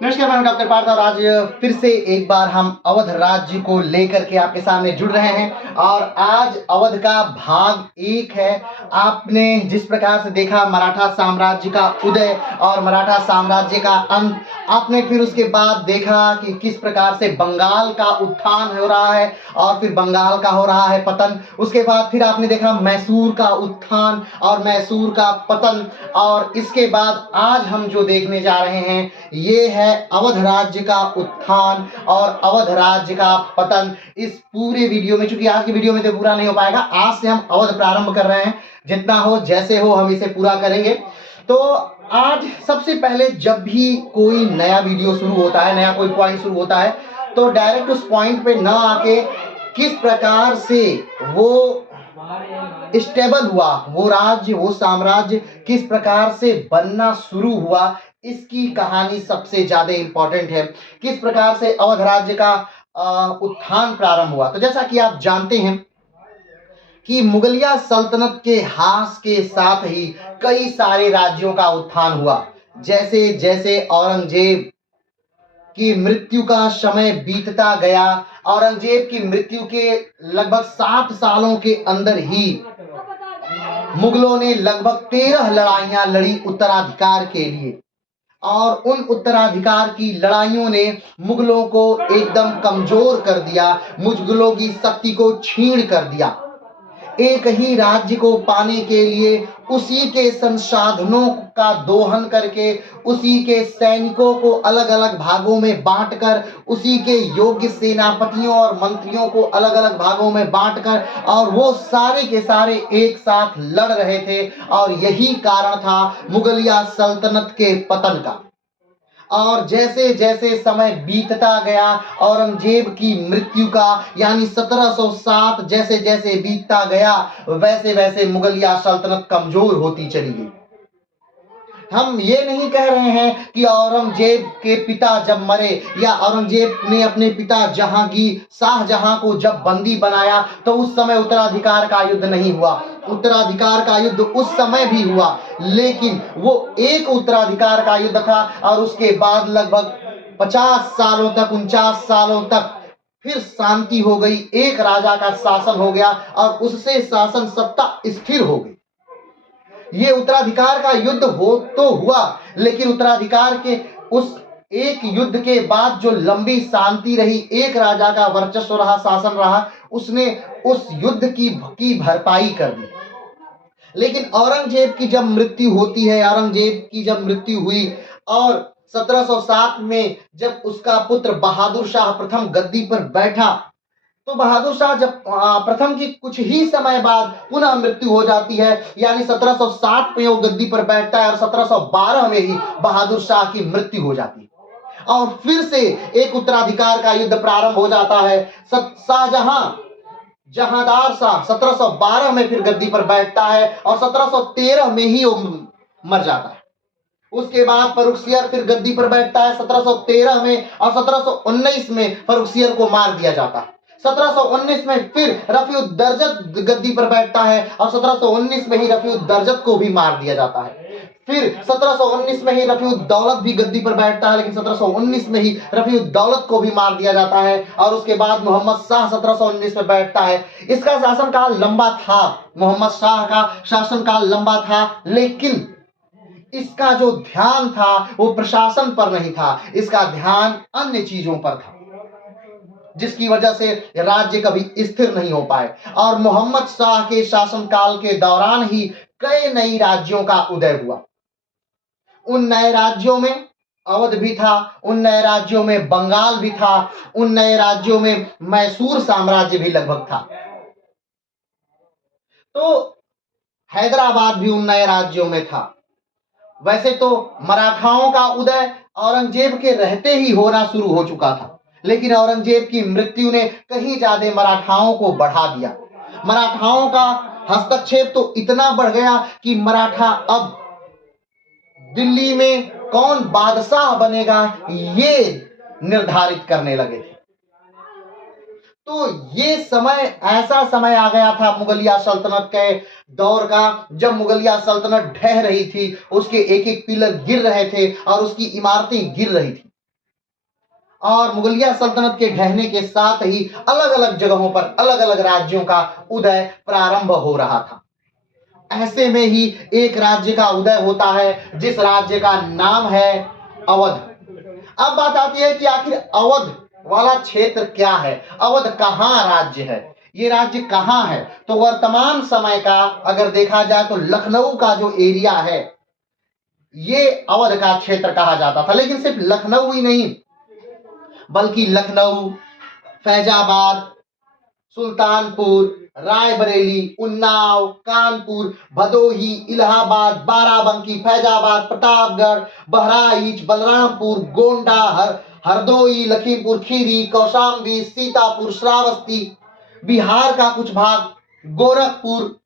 नमस्कार, मैं डॉक्टर पार्थ और आज फिर से एक बार हम अवध राज्य को लेकर के आपके सामने जुड़ रहे हैं और आज अवध का भाग 1 है। आपने जिस प्रकार से देखा मराठा साम्राज्य का उदय और मराठा साम्राज्य का अंत, आपने फिर उसके बाद देखा कि किस प्रकार से बंगाल का उत्थान हो रहा है और फिर बंगाल का हो रहा है पतन। उसके बाद फिर आपने देखा मैसूर का उत्थान और मैसूर का पतन, और इसके बाद आज हम जो देखने जा रहे हैं ये है अवध राज्य का उत्थान और अवध राज्य का पतन। इस पूरे वीडियो में, चूंकि आज की वीडियो में तो पूरा नहीं हो पाएगा, आज से हम अवध प्रारंभ कर रहे हैं। जितना हो जैसे हो हम इसे पूरा करेंगे। तो आज सबसे पहले जब भी कोई नया वीडियो शुरू होता है, नया कोई पॉइंट शुरू होता है, तो डायरेक्ट उस पॉइंट पे ना आके किस प्रकार से वो स्टेबल हुआ, वो राज्य, वो साम्राज्य किस प्रकार से बनना शुरू हुआ, इसकी कहानी सबसे ज्यादा इंपॉर्टेंट है। किस प्रकार से अवध राज्य का उत्थान प्रारंभ हुआ। तो जैसा कि आप जानते हैं कि मुगलिया सल्तनत के ह्रास के साथ ही कई सारे राज्यों का उत्थान हुआ। जैसे जैसे औरंगजेब की मृत्यु का समय बीतता गया, औरंगजेब की मृत्यु के लगभग 7 सालों के अंदर ही मुगलों ने लगभग 13 लड़ाइयां लड़ी उत्तराधिकार के लिए, और उन उत्तराधिकार की लड़ाइयों ने मुगलों को एकदम कमजोर कर दिया, मुगलों की शक्ति को छीन कर दिया। एक ही राज्य को पाने के लिए उसी के संसाधनों का दोहन करके, उसी के सैनिकों को अलग अलग भागों में बांटकर, उसी के योग्य सेनापतियों और मंत्रियों को अलग अलग भागों में बांटकर, और वो सारे के सारे एक साथ लड़ रहे थे। और यही कारण था मुगलिया सल्तनत के पतन का। और जैसे जैसे समय बीतता गया, औरंगजेब की मृत्यु का यानी 1707 जैसे जैसे बीतता गया, वैसे वैसे मुगलिया सल्तनत कमजोर होती चली गई। हम ये नहीं कह रहे हैं कि औरंगजेब के पिता जब मरे या औरंगजेब ने अपने पिता जहांगीर शाहजहां को जब बंदी बनाया तो उस समय उत्तराधिकार का युद्ध नहीं हुआ। उत्तराधिकार का युद्ध उस समय भी हुआ, लेकिन वो एक उत्तराधिकार का युद्ध था और उसके बाद लगभग 50 सालों तक, 49 सालों तक फिर शांति हो गई, एक राजा का शासन हो गया और उससे शासन सत्ता स्थिर हो गई। ये उत्तराधिकार का युद्ध हो तो हुआ, लेकिन उत्तराधिकार के उस एक युद्ध के बाद जो लंबी शांति रही, एक राजा का वर्चस्व रहा, शासन रहा, उसने उस युद्ध की भरपाई कर दी। लेकिन औरंगजेब की जब मृत्यु होती है, औरंगजेब की जब मृत्यु हुई और 1707 में जब उसका पुत्र बहादुर शाह प्रथम गद्दी पर बैठा, तो बहादुर शाह जब प्रथम की कुछ ही समय बाद पुनः मृत्यु हो जाती है, यानी 1707 में वो गद्दी पर बैठता है और 1712 में ही बहादुर शाह की मृत्यु हो जाती है और फिर से एक उत्तराधिकार का युद्ध प्रारंभ हो जाता है। शाहजहां, जहांदार शाह 1712 में फिर गद्दी पर बैठता है और 1713 में ही वो मर जाता है। उसके बाद फर्रुखसियर फिर गद्दी पर बैठता है 1713 में और 1719 में फर्रुखसियर को मार दिया जाता है। 1719 में फिर रफीउद्दर्जत गद्दी पर बैठता है और 1719 में ही रफीउद्दर्जत को भी मार दिया जाता है। फिर 1719 में ही रफीउद्दौलत भी गद्दी पर बैठता है, लेकिन 1719 में ही रफीउद्दौलत को भी मार दिया जाता है। और उसके बाद मोहम्मद शाह 1719 में बैठता है। इसका शासनकाल लंबा था, मोहम्मद शाह का शासनकाल लंबा था, लेकिन इसका जो ध्यान था वो प्रशासन पर नहीं था, इसका ध्यान अन्य चीजों पर था, जिसकी वजह से राज्य कभी स्थिर नहीं हो पाए। और मोहम्मद शाह के शासनकाल के दौरान ही कई नई राज्यों का उदय हुआ। उन नए राज्यों में अवध भी था, उन नए राज्यों में बंगाल भी था, उन नए राज्यों में मैसूर साम्राज्य भी लगभग था। तो हैदराबाद भी उन नए राज्यों में था। वैसे तो मराठाओं का उदय औरंगजेब के रहते ही होना शुरू हो चुका था, लेकिन औरंगजेब की मृत्यु ने कहीं ज्यादा मराठाओं को बढ़ा दिया। मराठाओं का हस्तक्षेप तो इतना बढ़ गया कि मराठा अब दिल्ली में कौन बादशाह बनेगा ये निर्धारित करने लगे थे। तो ये समय ऐसा समय आ गया था मुगलिया सल्तनत के दौर का, जब मुगलिया सल्तनत ढह रही थी, उसके एक एक पिलर गिर रहे थे और उसकी इमारतें गिर रही थी, और मुगलिया सल्तनत के ढहने के साथ ही अलग अलग जगहों पर अलग अलग राज्यों का उदय प्रारंभ हो रहा था। ऐसे में ही एक राज्य का उदय होता है जिस राज्य का नाम है अवध। अब बात आती है कि आखिर अवध वाला क्षेत्र क्या है, अवध कहाँ राज्य है, ये राज्य कहाँ है। तो वर्तमान समय का अगर देखा जाए तो लखनऊ का जो एरिया है ये अवध का क्षेत्र कहा जाता था। लेकिन सिर्फ लखनऊ ही नहीं, बल्कि लखनऊ, फैजाबाद, सुल्तानपुर, रायबरेली, उन्नाव, कानपुर, भदोही, इलाहाबाद, बाराबंकी, फैजाबाद, प्रतापगढ़, बहराइच, बलरामपुर, गोंडा, हरदोई, लखीमपुर खीरी, कौशाम्बी, सीतापुर, श्रावस्ती, बिहार का कुछ भाग, गोरखपुर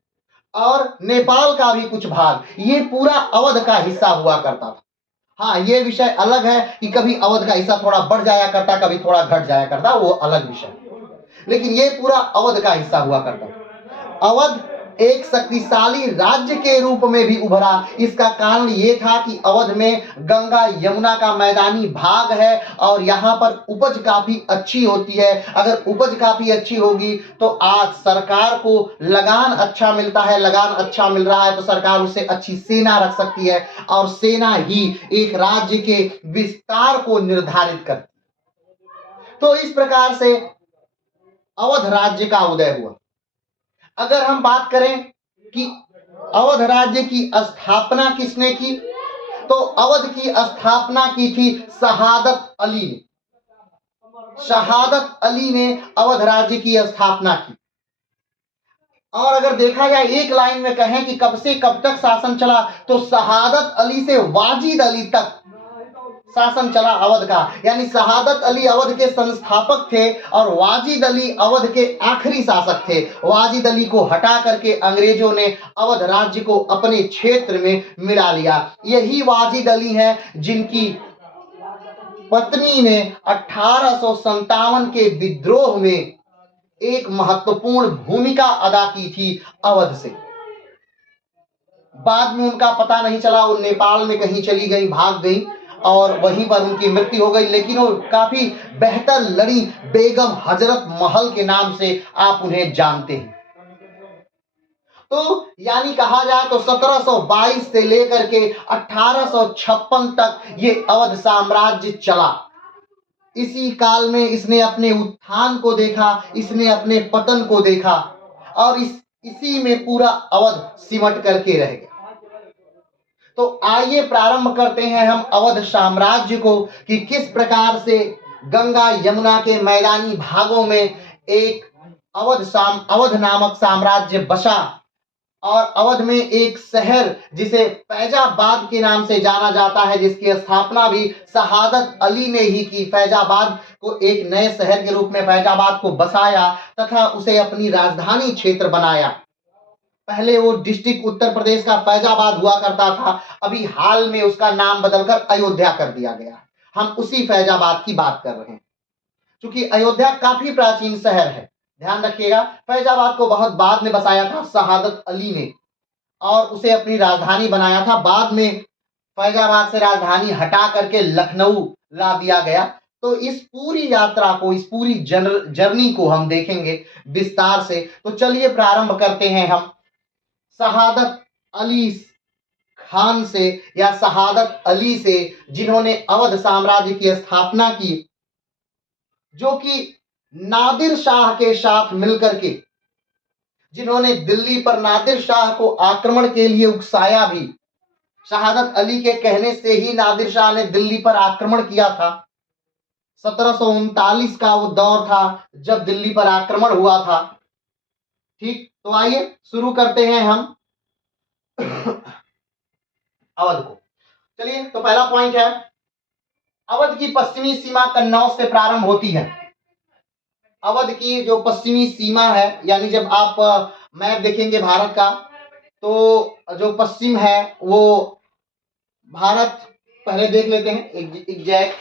और नेपाल का भी कुछ भाग, ये पूरा अवध का हिस्सा हुआ करता था। हाँ, ये विषय अलग है कि कभी अवध का हिस्सा थोड़ा बढ़ जाया करता, कभी थोड़ा घट जाया करता, वो अलग विषय, लेकिन ये पूरा अवध का हिस्सा हुआ करता था। अवध एक शक्तिशाली राज्य के रूप में भी उभरा। इसका कारण ये था कि अवध में गंगा यमुना का मैदानी भाग है और यहाँ पर उपज काफी अच्छी होती है। अगर उपज काफी अच्छी होगी तो आज सरकार को लगान अच्छा मिलता है, लगान अच्छा मिल रहा है तो सरकार उससे अच्छी सेना रख सकती है, और सेना ही एक राज्य के विस्तार को निर्धारित करती है। तो इस प्रकार से अवध राज्य का उदय हुआ। अगर हम बात करें कि अवध राज्य की स्थापना किसने की, तो अवध की स्थापना की थी शहादत अली ने। शहादत अली ने अवध राज्य की स्थापना की। और अगर देखा जाए एक लाइन में कहें कि कब से कब तक शासन चला, तो शहादत अली से वाजिद अली तक शासन चला अवध का। यानी शहादत अली अवध के संस्थापक थे और वाजिद अली अवध के आखिरी शासक थे। वाजिद अली को हटा करके अंग्रेजों ने अवध राज्य को अपने क्षेत्र में मिला लिया। यही वाजिद अली हैं जिनकी पत्नी ने 1857 के विद्रोह में एक महत्वपूर्ण भूमिका अदा की थी अवध से। बाद में उनका पता नहीं चला, वो नेपाल में कहीं चली गई, भाग गई और वहीं पर उनकी मृत्यु हो गई। लेकिन वो काफी बेहतर लड़ी बेगम हजरत महल के नाम से आप उन्हें जानते हैं। तो यानी कहा जाए तो 1722 से लेकर के 1856 तक ये अवध साम्राज्य चला। इसी काल में इसने अपने उत्थान को देखा, इसने अपने पतन को देखा, और इसी में पूरा अवध सिमट करके रह गया। तो आइए प्रारंभ करते हैं हम अवध साम्राज्य को कि किस प्रकार से गंगा यमुना के मैदानी भागों में एक अवध नामक साम्राज्य बसा, और अवध में एक शहर जिसे फैजाबाद के नाम से जाना जाता है, जिसकी स्थापना भी शहादत अली ने ही की। फैजाबाद को एक नए शहर के रूप में फैजाबाद को बसाया तथा उसे अपनी राजधानी क्षेत्र बनाया। पहले वो डिस्ट्रिक्ट उत्तर प्रदेश का फैजाबाद हुआ करता था, अभी हाल में उसका नाम बदलकर अयोध्या कर दिया गया। हम उसी फैजाबाद की बात कर रहे हैं, क्योंकि अयोध्या काफी प्राचीन शहर है। ध्यान रखिएगा, फैजाबाद को बहुत बाद में बसाया था शहादत अली ने और उसे अपनी राजधानी बनाया था। बाद में फैजाबाद से राजधानी हटा करके लखनऊ ला दिया गया। तो इस पूरी यात्रा को, इस पूरी जर्नी को हम देखेंगे विस्तार से। तो चलिए प्रारंभ करते हैं हम शहादत अली खान से, या शहादत अली से, जिन्होंने अवध साम्राज्य की स्थापना की, जो कि नादिर शाह के साथ मिलकर के, जिन्होंने दिल्ली पर नादिर शाह को आक्रमण के लिए उकसाया भी। शहादत अली के कहने से ही नादिर शाह ने दिल्ली पर आक्रमण किया था। 1739 का वो दौर था जब दिल्ली पर आक्रमण हुआ था। ठीक, तो आइए शुरू करते हैं हम अवध को। चलिए, तो पहला पॉइंट है, अवध की पश्चिमी सीमा कन्नौज से प्रारंभ होती है। अवध की जो पश्चिमी सीमा है, यानी जब आप मैप देखेंगे भारत का, तो जो पश्चिम है वो भारत, पहले देख लेते हैं एग्जैक्ट।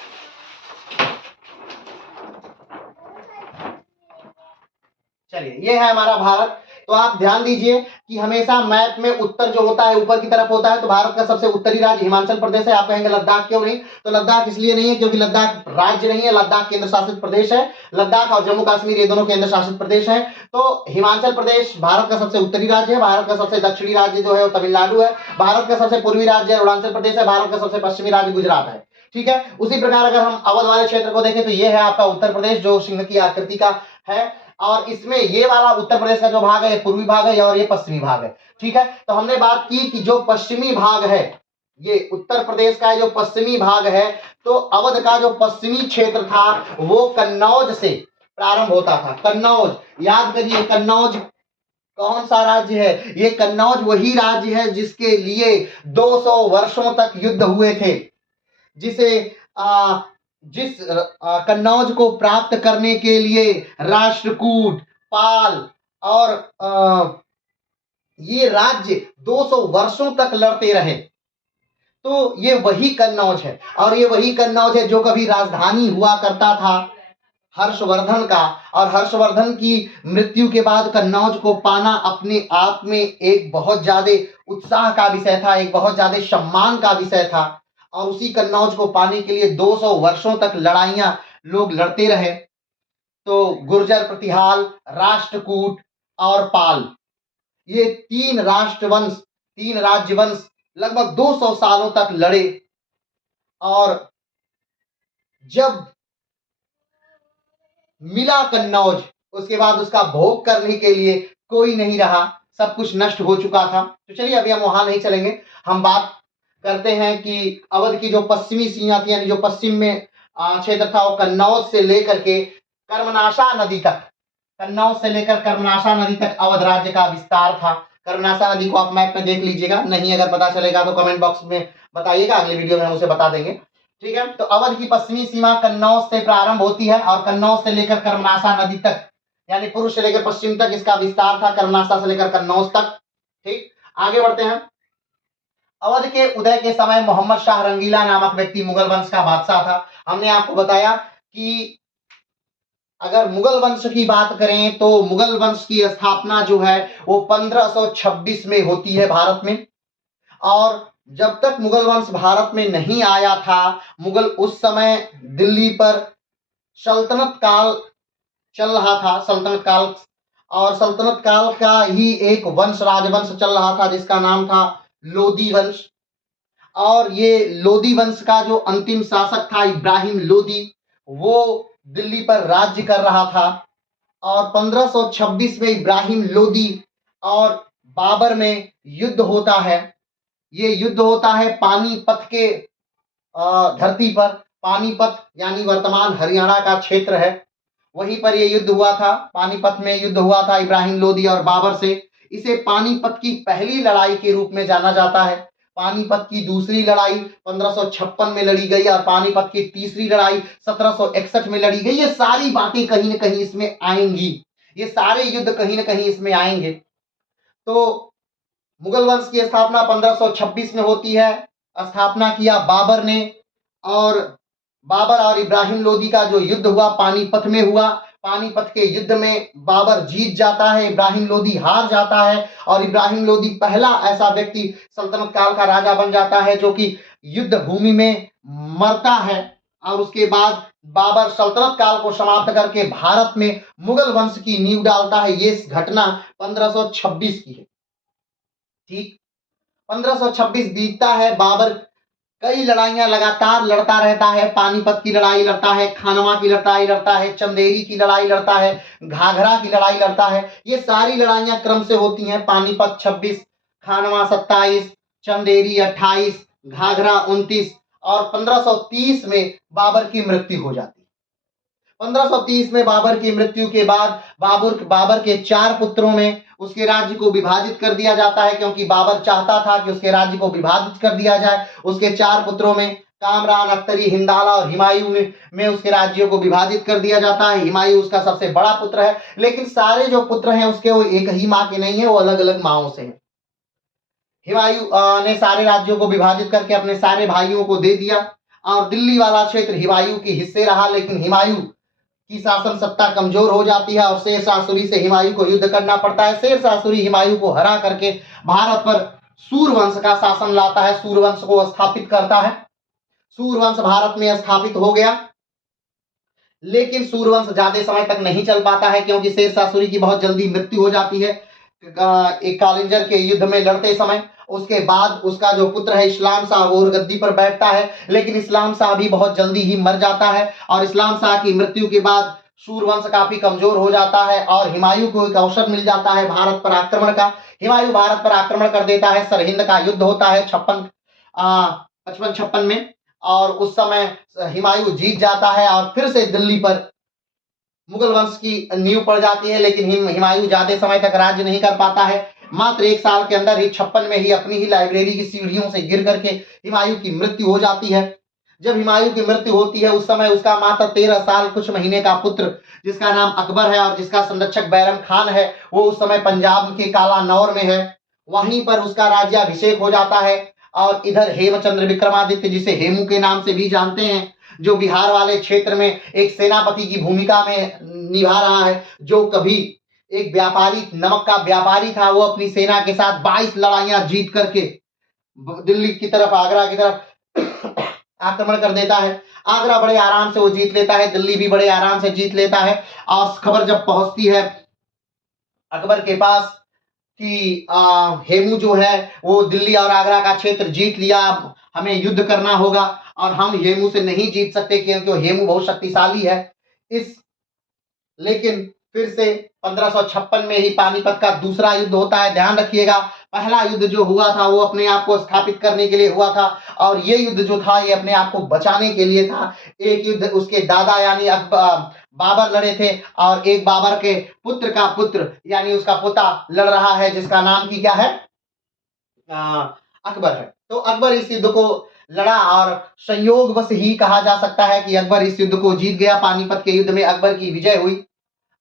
चलिए, ये है हमारा भारत। तो आप ध्यान दीजिए कि हमेशा मैप में उत्तर जो होता है ऊपर की तरफ होता है। तो भारत का सबसे उत्तरी राज्य हिमाचल प्रदेश है। आप कहेंगे लद्दाख क्यों नहीं? तो लद्दाख इसलिए नहीं है क्योंकि लद्दाख राज्य नहीं है, लद्दाख केंद्र शासित प्रदेश है। लद्दाख और जम्मू कश्मीर ये दोनों केंद्र शासित प्रदेश हैं। तो हिमाचल प्रदेश भारत का सबसे उत्तरी राज्य है। भारत का सबसे दक्षिणी राज्य जो है वो तमिलनाडु है। भारत का सबसे पूर्वी राज्य अरुणाचल प्रदेश है। भारत का सबसे पश्चिमी राज्य गुजरात है। ठीक है, उसी प्रकार अगर हम अवध वाले क्षेत्र को देखें तो ये है आपका उत्तर प्रदेश, जो सिंह की आकृति का है। और इसमें ये वाला उत्तर प्रदेश का जो भाग है ये पूर्वी भाग है और ये पश्चिमी भाग है। ठीक है, तो हमने बात की कि जो पश्चिमी भाग है, ये उत्तर प्रदेश का जो पश्चिमी भाग है, तो अवध का जो पश्चिमी क्षेत्र था वो कन्नौज से प्रारंभ होता था। कन्नौज, याद करिए, कन्नौज कौन सा राज्य है? ये कन्नौज वही राज्य है जिसके लिए 200 वर्षों तक युद्ध हुए थे, जिसे जिस कन्नौज को प्राप्त करने के लिए राष्ट्रकूट, पाल और ये राज्य 200 वर्षों तक लड़ते रहे। तो ये वही कन्नौज है, और ये वही कन्नौज है जो कभी राजधानी हुआ करता था हर्षवर्धन का। और हर्षवर्धन की मृत्यु के बाद कन्नौज को पाना अपने आप में एक बहुत ज्यादा उत्साह का विषय था, एक बहुत ज्यादा सम्मान का विषय था। और उसी कन्नौज को पाने के लिए 200 वर्षों तक लड़ाइयां लोग लड़ते रहे। तो गुर्जर प्रतिहाल, राष्ट्रकूट और पाल, ये तीन राष्ट्रवंश, तीन राज्यवंश लगभग 200 सालों तक लड़े। और जब मिला कन्नौज, उसके बाद उसका भोग करने के लिए कोई नहीं रहा, सब कुछ नष्ट हो चुका था। तो चलिए अभी हम वहां नहीं चलेंगे, हम बात करते हैं कि अवध की जो पश्चिमी सीमा थी, यानी जो पश्चिम में क्षेत्र था, वो कन्नौज से लेकर के कर्मनाशा नदी तक, कन्नौज से लेकर कर्मनाशा नदी तक अवध राज्य का विस्तार था। कर्मनाशा नदी को आप मैप में देख लीजिएगा, नहीं अगर पता चलेगा तो कमेंट बॉक्स में बताइएगा, अगले वीडियो में हम उसे बता देंगे। ठीक है, तो अवध की पश्चिमी सीमा कन्नौज से प्रारंभ होती है और कन्नौज से लेकर कर्मनाशा नदी तक, यानी पूर्व से लेकर पश्चिम तक इसका विस्तार था, कर्मनाशा से लेकर कन्नौज तक। ठीक, आगे बढ़ते हैं। अवध के उदय के समय मोहम्मद शाह रंगीला नामक व्यक्ति मुगल वंश का बादशाह था। हमने आपको बताया कि अगर मुगल वंश की बात करें तो मुगल वंश की स्थापना जो है वो 1526 में होती है भारत में। और जब तक मुगल वंश भारत में नहीं आया था, मुगल उस समय दिल्ली पर सल्तनत काल चल रहा था, सल्तनत काल, और सल्तनत काल का ही एक वंश, राजवंश चल रहा था जिसका नाम था लोदी वंश। और ये लोदी वंश का जो अंतिम शासक था इब्राहिम लोदी, वो दिल्ली पर राज्य कर रहा था। और 1526 में इब्राहिम लोदी और बाबर में युद्ध होता है। ये युद्ध होता है पानीपत के धरती पर। पानीपत यानी वर्तमान हरियाणा का क्षेत्र है, वहीं पर यह युद्ध हुआ था। पानीपत में युद्ध हुआ था इब्राहिम लोदी और बाबर से। इसे पानीपत की पहली लड़ाई के रूप में जाना जाता है। पानीपत की दूसरी लड़ाई 1556 में लड़ी गई और पानीपत की तीसरी लड़ाई 1761 में लड़ी गई। ये सारी बातें कहीं न कहीं इसमें आएंगी, ये सारे युद्ध कहीं न कहीं इसमें आएंगे। तो मुगल वंश की स्थापना 1526 में होती है। स्थापना किया बाबर ने, और बाबर और इब्राहिम लोदी का जो युद्ध हुआ पानीपत में हुआ। पानीपत के युद्ध में बाबर जीत जाता है, इब्राहिम लोदी हार जाता है। और इब्राहिम लोदी पहला ऐसा व्यक्ति सल्तनत काल का राजा बन जाता है जो कि युद्ध भूमि में मरता है। और उसके बाद बाबर सल्तनत काल को समाप्त करके भारत में मुगल वंश की नींव डालता है। ये घटना 1526 की है। ठीक, 1526 बीतता है, बाबर कई लड़ाइयां लगातार लड़ता रहता है। पानीपत की लड़ाई लड़ता है, खानवा की लड़ाई लड़ता है, चंदेरी की लड़ाई लड़ता है, घाघरा की लड़ाई लड़ता है। ये सारी लड़ाइयां क्रम से होती हैं। पानीपत 26, खानवा 27, चंदेरी 28, घाघरा 29, और 1530 में बाबर की मृत्यु हो जाती है। 1530 में बाबर की मृत्यु के बाद बाबर के 4 पुत्रों में उसके राज्य को विभाजित कर दिया जाता है, क्योंकि बाबर चाहता था कि उसके राज्य को विभाजित कर दिया जाए। उसके 4 पुत्रों में कामरान, अख्तरी, हिंदाला और हुमायूं में उसके राज्यों को विभाजित कर दिया जाता है। हुमायूं उसका सबसे बड़ा पुत्र है, लेकिन सारे जो पुत्र हैं उसके वो एक ही माँ के नहीं है, वो अलग अलग माओं से हैं। हुमायूं ने सारे राज्यों को विभाजित करके अपने सारे भाइयों को दे दिया, और दिल्ली वाला क्षेत्र हुमायूं के हिस्से रहा। लेकिन हुमायूं की शासन सत्ता कमजोर हो जाती है और शेरशाह सूरी से हुमायूं को युद्ध करना पड़ता है। शेरशाह सूरी हुमायूं को हरा करके भारत पर सूर्यवंश का शासन लाता है, सूर्यवंश को स्थापित करता है। सूर्यवंश भारत में स्थापित हो गया, लेकिन सूर्यवंश ज्यादा समय तक नहीं चल पाता है क्योंकि शेरशाह सूरी की बहुत जल्दी मृत्यु हो जाती है एक कालिंजर के युद्ध में लड़ते समय। उसके बाद उसका जो पुत्र है इस्लाम शाह वो गद्दी पर बैठता है, लेकिन इस्लाम शाह भी बहुत जल्दी ही मर जाता है और इस्लाम शाह की मृत्यु के बाद सूर्यवंश काफी कमजोर हो जाता है और हुमायूं को एक अवसर मिल जाता है भारत पर आक्रमण का। हुमायूं भारत पर आक्रमण कर देता है। सरहिंद का युद्ध होता है 55-56 में और उस समय हुमायूं जीत जाता है और फिर से दिल्ली पर मुगल वंश की नींव पड़ जाती है, लेकिन हुमायूं ज्यादा समय तक राज्य नहीं कर पाता है। मात्र 1 साल के अंदर ही 56 में ही अपनी ही लाइब्रेरी की सीढ़ियों से गिर करके हुमायूं की मृत्यु हो जाती है। जब हुमायूं की मृत्यु होती है उस समय उसका मात्र 13 साल कुछ महीने का पुत्र जिसका नाम अकबर है और जिसका संरक्षक बैरम खान है वो उस समय पंजाब के कालानौर में है, वहीं पर उसका राज्याभिषेक हो जाता है। और इधर हेमचंद्र विक्रमादित्य जिसे हेमू के नाम से भी जानते हैं, जो बिहार वाले क्षेत्र में एक सेनापति की भूमिका में निभा रहा है, जो कभी एक व्यापारी नमक का व्यापारी था, वो अपनी सेना के साथ 22 लड़ाइयां जीत करके दिल्ली की तरफ आगरा की तरफ आक्रमण कर देता है। आगरा बड़े आराम से वो जीत लेता है, दिल्ली भी बड़े आराम से जीत लेता है और खबर जब पहुंचती है अकबर के पास कि हेमू जो है वो दिल्ली और आगरा का क्षेत्र जीत लिया, अब हमें युद्ध करना होगा और हम हेमू से नहीं जीत सकते क्योंकि हेमू बहुत शक्तिशाली है। इस लेकिन फिर से 1556 में ही पानीपत का दूसरा युद्ध होता है। ध्यान रखिएगा, पहला युद्ध जो हुआ था वो अपने आप को स्थापित करने के लिए हुआ था और ये युद्ध जो था ये अपने आप को बचाने के लिए था। एक युद्ध उसके दादा यानी बाबर लड़े थे और एक बाबर के पुत्र का पुत्र यानी उसका पोता लड़ रहा है जिसका नाम की क्या है अकबर है। तो अकबर इस युद्ध को लड़ा और संयोगवश ही कहा जा सकता है कि अकबर इस युद्ध को जीत गया। पानीपत के युद्ध में अकबर की विजय हुई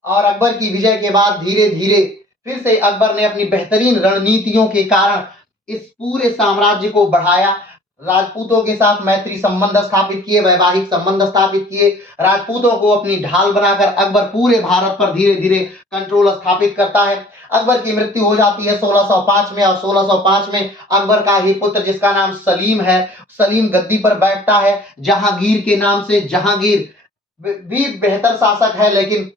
और अकबर की विजय के बाद धीरे धीरे फिर से अकबर ने अपनी बेहतरीन रणनीतियों के कारण इस पूरे साम्राज्य को बढ़ाया। राजपूतों के साथ मैत्री संबंध स्थापित किए, वैवाहिक संबंध स्थापित किए, राजपूतों को अपनी ढाल बनाकर अकबर पूरे भारत पर धीरे धीरे कंट्रोल स्थापित करता है। अकबर की मृत्यु हो जाती है 1605 में और 1605 में अकबर का ही पुत्र जिसका नाम सलीम है, सलीम गद्दी पर बैठता है जहांगीर के नाम से। जहांगीर भी बेहतर शासक है, लेकिन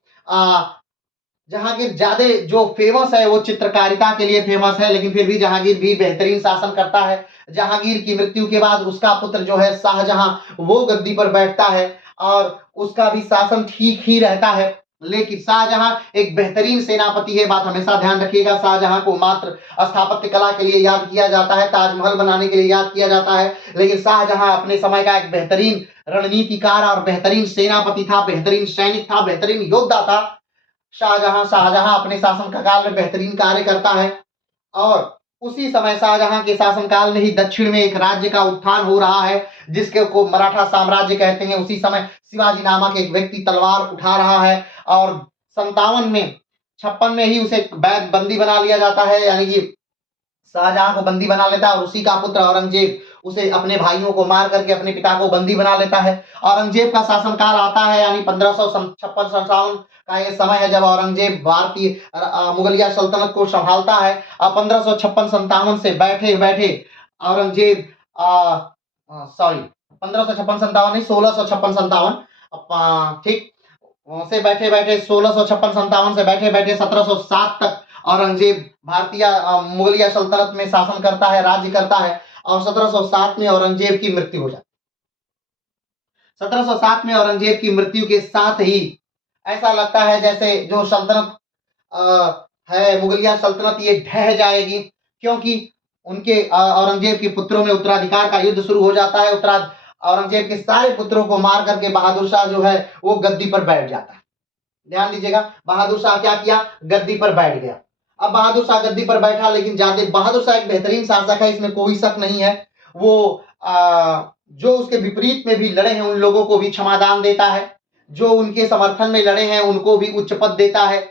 जहांगीर ज्यादा जो फेमस है वो चित्रकारिता के लिए फेमस है, लेकिन फिर भी जहांगीर भी बेहतरीन शासन करता है। जहांगीर की मृत्यु के बाद उसका पुत्र जो है शाहजहां वो गद्दी पर बैठता है और उसका भी शासन ठीक ही रहता है। लेकिन शाहजहां एक बेहतरीन सेनापति है, बात हमेशा ध्यान रखिएगा। शाहजहां को मात्र स्थापत्य कला के लिए याद किया जाता है, ताजमहल बनाने के लिए याद किया जाता है, लेकिन शाहजहां अपने समय का एक बेहतरीन रणनीतिकार और बेहतरीन सेनापति था, बेहतरीन सैनिक था, बेहतरीन योद्धा था। शाहजहां अपने शासन का काल में बेहतरीन कार्य करता है और उसी समय शाहजहां के शासनकाल में ही दक्षिण में एक राज्य का उत्थान हो रहा है जिसके को मराठा साम्राज्य कहते हैं। उसी समय शिवाजी नामक एक व्यक्ति तलवार उठा रहा है और 57 में 56 में ही उसे बंदी बना लिया जाता है, यानी कि शाहजहां को बंदी बना लेता है और उसी का पुत्र औरंगजेब उसे अपने भाइयों को मार करके अपने पिता को बंदी बना लेता है। औरंगजेब का शासनकाल आता है यानी 1556-57 का ये समय है जब औरंगजेब भारतीय मुगलिया सल्तनत को संभालता है और 1556-57 से बैठे बैठे औरंगजेब सॉरी 1556-57 नहीं 1656-57 ठीक से बैठे बैठे 1656-57 से बैठे बैठे 1707 तक औरंगजेब भारतीय मुगलिया सल्तनत में शासन करता है, राज्य करता है और 1707 में औरंगजेब की मृत्यु हो जाती है। 1707 में औरंगजेब की मृत्यु के साथ ही ऐसा लगता है जैसे जो सल्तनत है मुगलिया सल्तनत ये ढह जाएगी, क्योंकि उनके औरंगजेब के पुत्रों में उत्तराधिकार का युद्ध शुरू हो जाता है। औरंगजेब के सारे पुत्रों को मार करके बहादुर शाह जो है वो गद्दी पर बैठ जाता है। ध्यान दीजिएगा, बहादुर शाह क्या किया, गद्दी पर बैठ गया। अब बहादुर शाह गद्दी पर बैठा, लेकिन ज्यादा बहादुर शाह एक बेहतरीन शासक है, इसमें कोई शक नहीं है। वो जो उसके विपरीत में भी लड़े हैं उन लोगों को भी क्षमादान देता है, जो उनके समर्थन में लड़े हैं उनको भी उच्च पद देता है,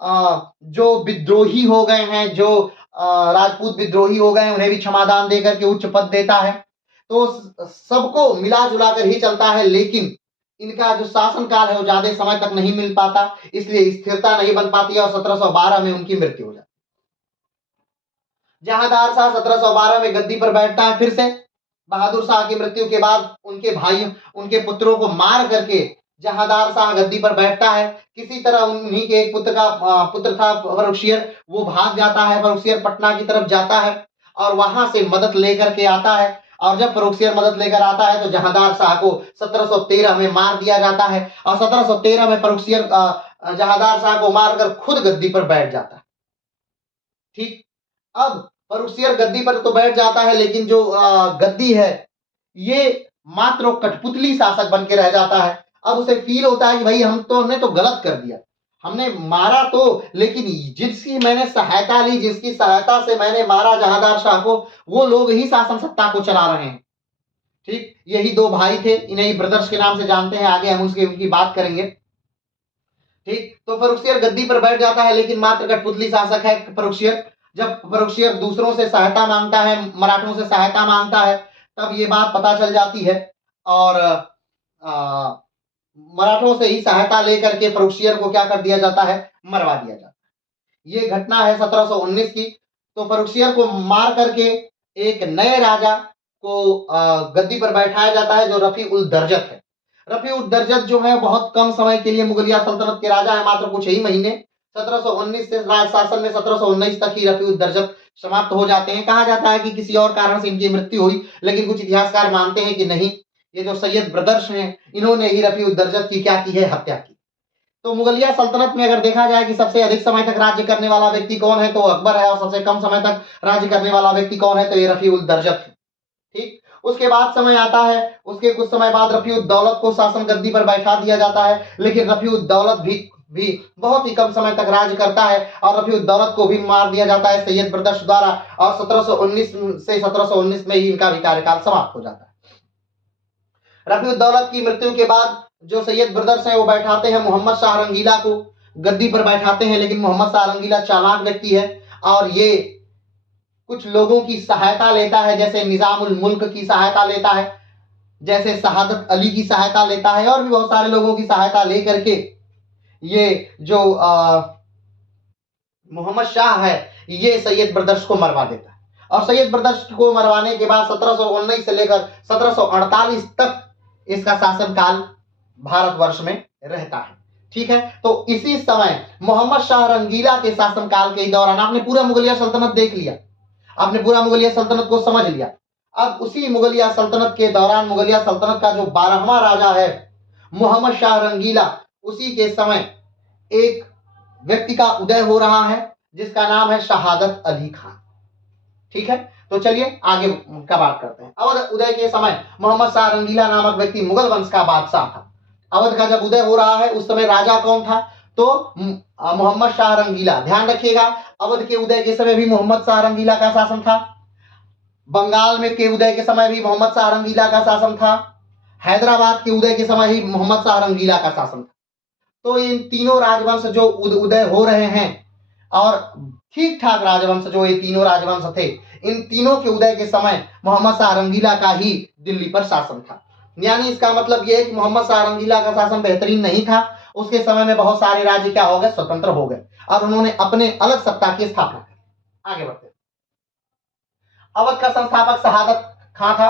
जो विद्रोही हो गए हैं, जो राजपूत विद्रोही हो गए हैं उन्हें भी क्षमादान देकर के उच्च पद देता है। तो सबको मिला जुला कर ही चलता है, लेकिन इनका जो शासनकाल है वो ज्यादा समय तक नहीं मिल पाता, इसलिए स्थिरता नहीं बन पाती है और 1712 में उनकी मृत्यु हो जाती है। जहांदार शाह 1712 में गद्दी पर बैठता है फिर से। बहादुर शाह की मृत्यु के बाद उनके भाइयों, उनके पुत्रों को मार करके जहांदार शाह गद्दी पर बैठता है। किसी तरह उन्हीं के एक पुत्र था फर्रुखसियर, वो भाग जाता है, फर्रुखसियर पटना की तरफ जाता है और वहां से मदद लेकर के आता है। और जब फर्रुखसियर मदद लेकर आता है तो जहांदार शाह को 1713 में मार दिया जाता है और 1713 में फर्रुखसियर जहांदार शाह को मारकर खुद गद्दी पर बैठ जाता है। ठीक, अब फर्रुखसियर गद्दी पर तो बैठ जाता है, लेकिन जो गद्दी है ये मात्र कठपुतली शासक बन के रह जाता है। अब उसे फील होता है कि भाई हमने तो गलत कर दिया, हमने मारा तो, लेकिन जिसकी मैंने सहायता ली, जिसकी सहायता से मैंने मारा जहांदार शाह को, वो लोग ही शासन सत्ता को चला रहे हैं। ठीक, यही दो भाई थे, इन्हें ब्रदर्स के नाम से जानते हैं, आगे हम उनकी बात करेंगे। ठीक, तो फर्रुखसियर गद्दी पर बैठ जाता है, लेकिन मात्र कठपुतली शासक है फर्रुखसियर। जब फर्रुखसियर दूसरों से सहायता मांगता है, मराठों से सहायता मांगता है, तब ये बात पता चल जाती है और मराठों से ही सहायता लेकर के फर्रुखसियर को क्या कर दिया जाता है, मरवा दिया जाता है। ये घटना है 1719 की। तो फर्रुखसियर को मार करके एक नए राजा को गद्दी पर बैठाया जाता है, जो रफी उल दर्जत है। रफी उल दर्जत जो है बहुत कम समय के लिए मुगलिया सल्तनत के राजा है, मात्र कुछ ही महीने। 1719 से राज शासन में 1719 तक ही रफी उल दर्जत समाप्त हो जाते हैं। कहा जाता है कि किसी और कारण से इनकी मृत्यु हुई, लेकिन कुछ इतिहासकार मानते हैं कि नहीं, ये जो सैयद ब्रदर्स हैं इन्होंने ही रफी उल दर्जत की क्या की है, हत्या की। तो मुगलिया सल्तनत में अगर देखा जाए कि सबसे अधिक समय तक राज्य करने वाला व्यक्ति कौन है, तो अकबर है, और सबसे कम समय तक राज्य करने वाला व्यक्ति कौन है, तो ये रफी उल दर्जत है। ठीक, उसके बाद समय आता है, उसके कुछ समय बाद रफी उद दौलत को शासन गद्दी पर बैठा दिया जाता है, लेकिन रफी उद दौलत भी बहुत ही कम समय तक राज करता है और रफी उद दौलत को भी मार दिया जाता है सैयद ब्रदर्स द्वारा, और 1719 से 1719 में ही इनका भी कार्यकाल समाप्त हो जाता है। रफी उद दौलत की मृत्यु के बाद जो सैयद ब्रदर्स हैं वो बैठाते हैं मोहम्मद शाह रंगीला को, गद्दी पर बैठाते हैं, लेकिन मोहम्मद शाह रंगीला चालाक व्यक्ति है और ये कुछ लोगों की सहायता लेता है, जैसे निजाम उल मुल्क की सहायता लेता है, जैसे शहादत अली की सहायता लेता है, और भी बहुत सारे लोगों की सहायता लेकर के ये जो मोहम्मद शाह है ये सैयद ब्रदर्स को मरवा देता है। और सैयद ब्रदर्स को मरवाने के बाद 1719 से लेकर 1748 तक इसका शासनकाल भारतवर्ष में रहता है। ठीक है, तो इसी समय मोहम्मद शाह रंगीला के शासनकाल के दौरान आपने पूरा मुगलिया सल्तनत देख लिया, आपने पूरा मुगलिया सल्तनत को समझ लिया। अब उसी मुगलिया सल्तनत के दौरान मुगलिया सल्तनत का जो 12वां राजा है मोहम्मद शाह रंगीला, उसी के समय एक व्यक्ति का उदय हो रहा है जिसका नाम है शहादत अली खान। ठीक है, तो चलिए आगे का बात करते हैं। अवध उदय के समय मोहम्मद शाह रंगीला नामक व्यक्ति मुगल वंश का बादशाह था। अवध का जब उदय हो रहा है उस समय राजा कौन था, तो मोहम्मद शाह रंगीला। ध्यान रखिएगा, अवध के उदय के समय भी मोहम्मद शाह रंगीला का शासन था, बंगाल में के उदय के समय भी मोहम्मद शाह रंगीला का शासन था, हैदराबाद के उदय के समय ही मोहम्मद शाह रंगीला का शासन था। तो इन तीनों राजवंश जो उदय हो रहे हैं, और ठीक ठाक राजवंश जो ये तीनों राजवंश थे, इन तीनों के उदय के समय मोहम्मद शाह रंगीला का ही दिल्ली पर शासन था। यानी इसका मतलब यह है कि मोहम्मद शाह रंगीला का शासन बेहतरीन नहीं था। उसके समय में बहुत सारे राज्य क्या हो गए, स्वतंत्र हो गए और उन्होंने अपने अलग सत्ता की स्थापना की। आगे बढ़ते हैं। अवध का संस्थापक शहादत खां था,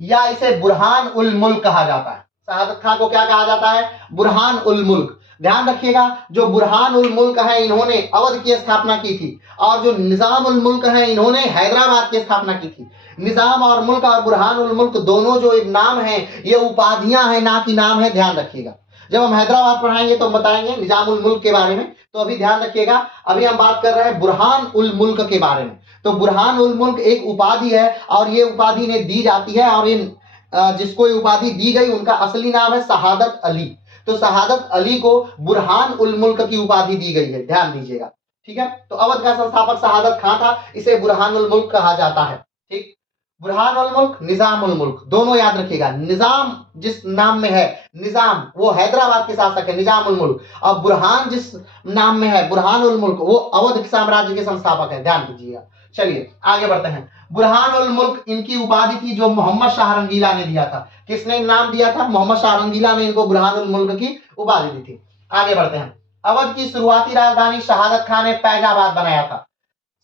या इसे बुरहान उल मुल्क कहा जाता है। शहादत खां को क्या कहा जाता है, बुरहान उल मुल्क। ध्यान रखिएगा, जो बुरहान उल मुल्क है इन्होंने अवध की स्थापना की थी, और जो निजाम उल मुल्क है इन्होंने हैदराबाद की स्थापना की थी। निजाम और मुल्क और बुरहान उल मुल्क दोनों जो नाम हैं ये उपाधियां हैं, ना कि नाम है। ध्यान रखिएगा, जब हम हैदराबाद पढ़ाएंगे तो हम बताएंगे निजाम उल मुल्क के बारे में, तो अभी ध्यान रखिएगा, अभी हम बात कर रहे हैं बुरहान उल मुल्क के बारे में। तो बुरहान उल मुल्क एक उपाधि है, और ये उपाधि इन्हें दी जाती है, और इन जिसको ये उपाधि दी गई उनका असली नाम है शहादत अली। तो शहादत अली को बुरहान उल मुल्क की उपाधि दी गई है, ध्यान दीजिएगा। ठीक है, तो अवध का संस्थापक शहादत खां था, इसे बुरहान उल मुल्क कहा जाता है। ठीक, बुरहान उल मुल्क, निजाम उल मुल्क, दोनों याद रखिएगा। निजाम जिस नाम में है, निजाम वो हैदराबाद के शासक है, निजाम उल मुल्क, और बुरहान जिस नाम में है, बुरहान उल मुल्क, वो अवध साम्राज्य के संस्थापक है। ध्यान दीजिएगा, चलिए आगे बढ़ते हैं। बुरहान उल मुल्क इनकी उपाधि थी जो मोहम्मद शाह रंगीला ने दिया था। किसने नाम दिया था? मोहम्मद शाह रंगीला ने इनको बुरहान उल मुल्क की उपाधि दी थी। आगे बढ़ते हैं। अवध की शुरुआती राजधानी शहादत खान ने फैजाबाद बनाया था।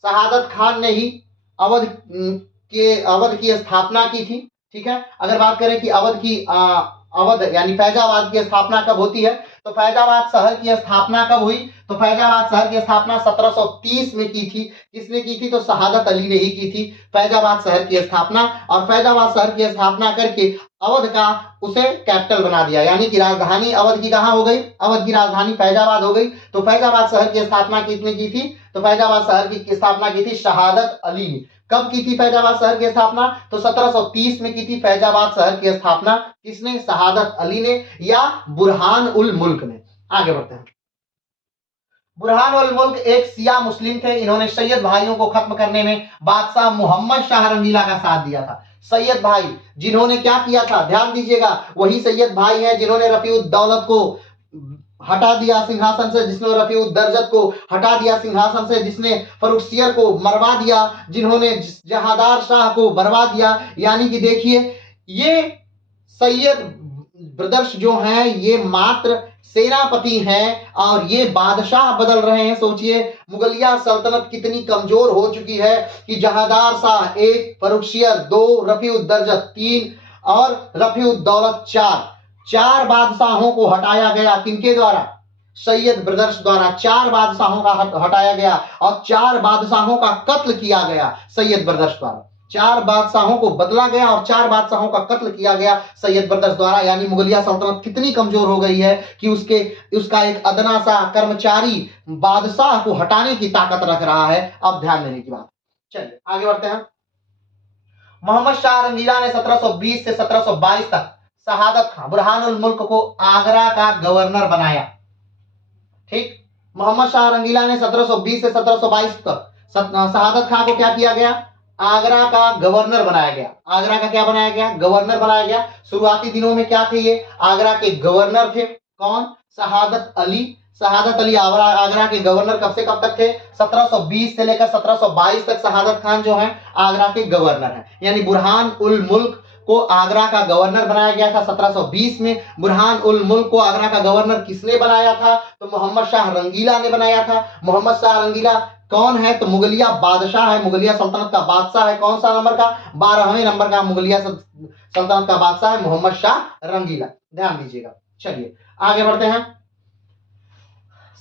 शहादत खान ने ही अवध की स्थापना की थी। ठीक है, अगर बात करें कि अवध यानी फैजाबाद की स्थापना कब होती है, तो फैजाबाद शहर की स्थापना कब हुई? तो फैजाबाद शहर की स्थापना 1730 में की थी। किसने की थी? तो शहादत अली ने ही की थी फैजाबाद शहर की स्थापना। और फैजाबाद शहर की स्थापना करके अवध का उसे कैपिटल बना दिया, यानी कि राजधानी अवध की कहां हो गई? अवध की राजधानी फैजाबाद हो गई। तो फैजाबाद शहर की स्थापना किसने की थी? तो फैजाबाद शहर की स्थापना की थी शहादत अली ने। कब की थी फैजाबाद शहर की स्थापना? तो 1730 में की थी फैजाबाद शहर की स्थापना। किसने? शहादत अली ने या बुरहान उल मुल्क ने। आगे बढ़ते हैं। बुरहान उल मुल्क एक शिया मुस्लिम थे। इन्होंने सैयद भाइयों को खत्म करने में बादशाह मोहम्मद शाह रंगीला का साथ दिया था। सैयद भाई जिन्होंने क्या किया था, ध्यान दीजिएगा, वही सैयद भाई हैं जिन्होंने रफीउद्दौलत को हटा दिया सिंहासन से, जिसने रफीउद्दर्जत को हटा दिया सिंहासन से, जिसने फरुखसियर को मरवा दिया, जिन्होंने जहादार शाह को मरवा दिया। यानी कि देखिए, ये सैयद ब्रदर्स जो हैं ये मात्र सेनापति हैं और ये बादशाह बदल रहे हैं। सोचिए मुगलिया सल्तनत कितनी कमजोर हो चुकी है कि जहादार शाह 1, फरुखसियर 2, रफीउद्दर्जत 3 और रफीउद्दौलत 4 बादशाहों को हटाया गया। किनके द्वारा? सैयद ब्रदर्स द्वारा 4 बादशाहों का हटाया गया और 4 बादशाहों का कत्ल किया गया सैयद ब्रदर्स द्वारा। 4 बादशाहों को बदला गया और 4 बादशाहों का कत्ल किया गया सैयद ब्रदर्स द्वारा। यानी मुगलिया सल्तनत कितनी कमजोर हो गई है कि उसका एक अदना सा कर्मचारी बादशाह को हटाने की ताकत रख रहा है। अब ध्यान देने की बात। चलिए आगे बढ़ते हैं। मोहम्मद शाह रंगीला ने 1720 से 1722 तक शहादत खान बुरहान उल मुल्क को आगरा का गवर्नर बनाया। ठीक, मोहम्मद शाह रंगीला ने 1720 से 1722 तक शहादत खान को क्या किया गया? आगरा का गवर्नर बनाया गया। आगरा का क्या बनाया गया? गवर्नर बनाया गया। शुरुआती दिनों में क्या थे ये? आगरा के गवर्नर थे। कौन? शहादत अली। शहादत अली आगरा के गवर्नर कब से कब तक थे? 1720 से लेकर 1722 तक शहादत खान जो है आगरा के गवर्नर हैं। यानी बुरहान उल मुल्क को आगरा का गवर्नर बनाया गया था 1720 में। बुरहान उल मुल्क को आगरा का गवर्नर किसने बनाया था? तो मोहम्मद शाह रंगीला ने बनाया था। मोहम्मद शाह रंगीला कौन है? तो मुगलिया बादशाह है, मुगलिया सल्तनत का बादशाह है। कौन सा नंबर का? 12वें नंबर का मुगलिया सल्तनत का बादशाह है मोहम्मद शाह रंगीला। ध्यान दीजिएगा। चलिए आगे बढ़ते हैं।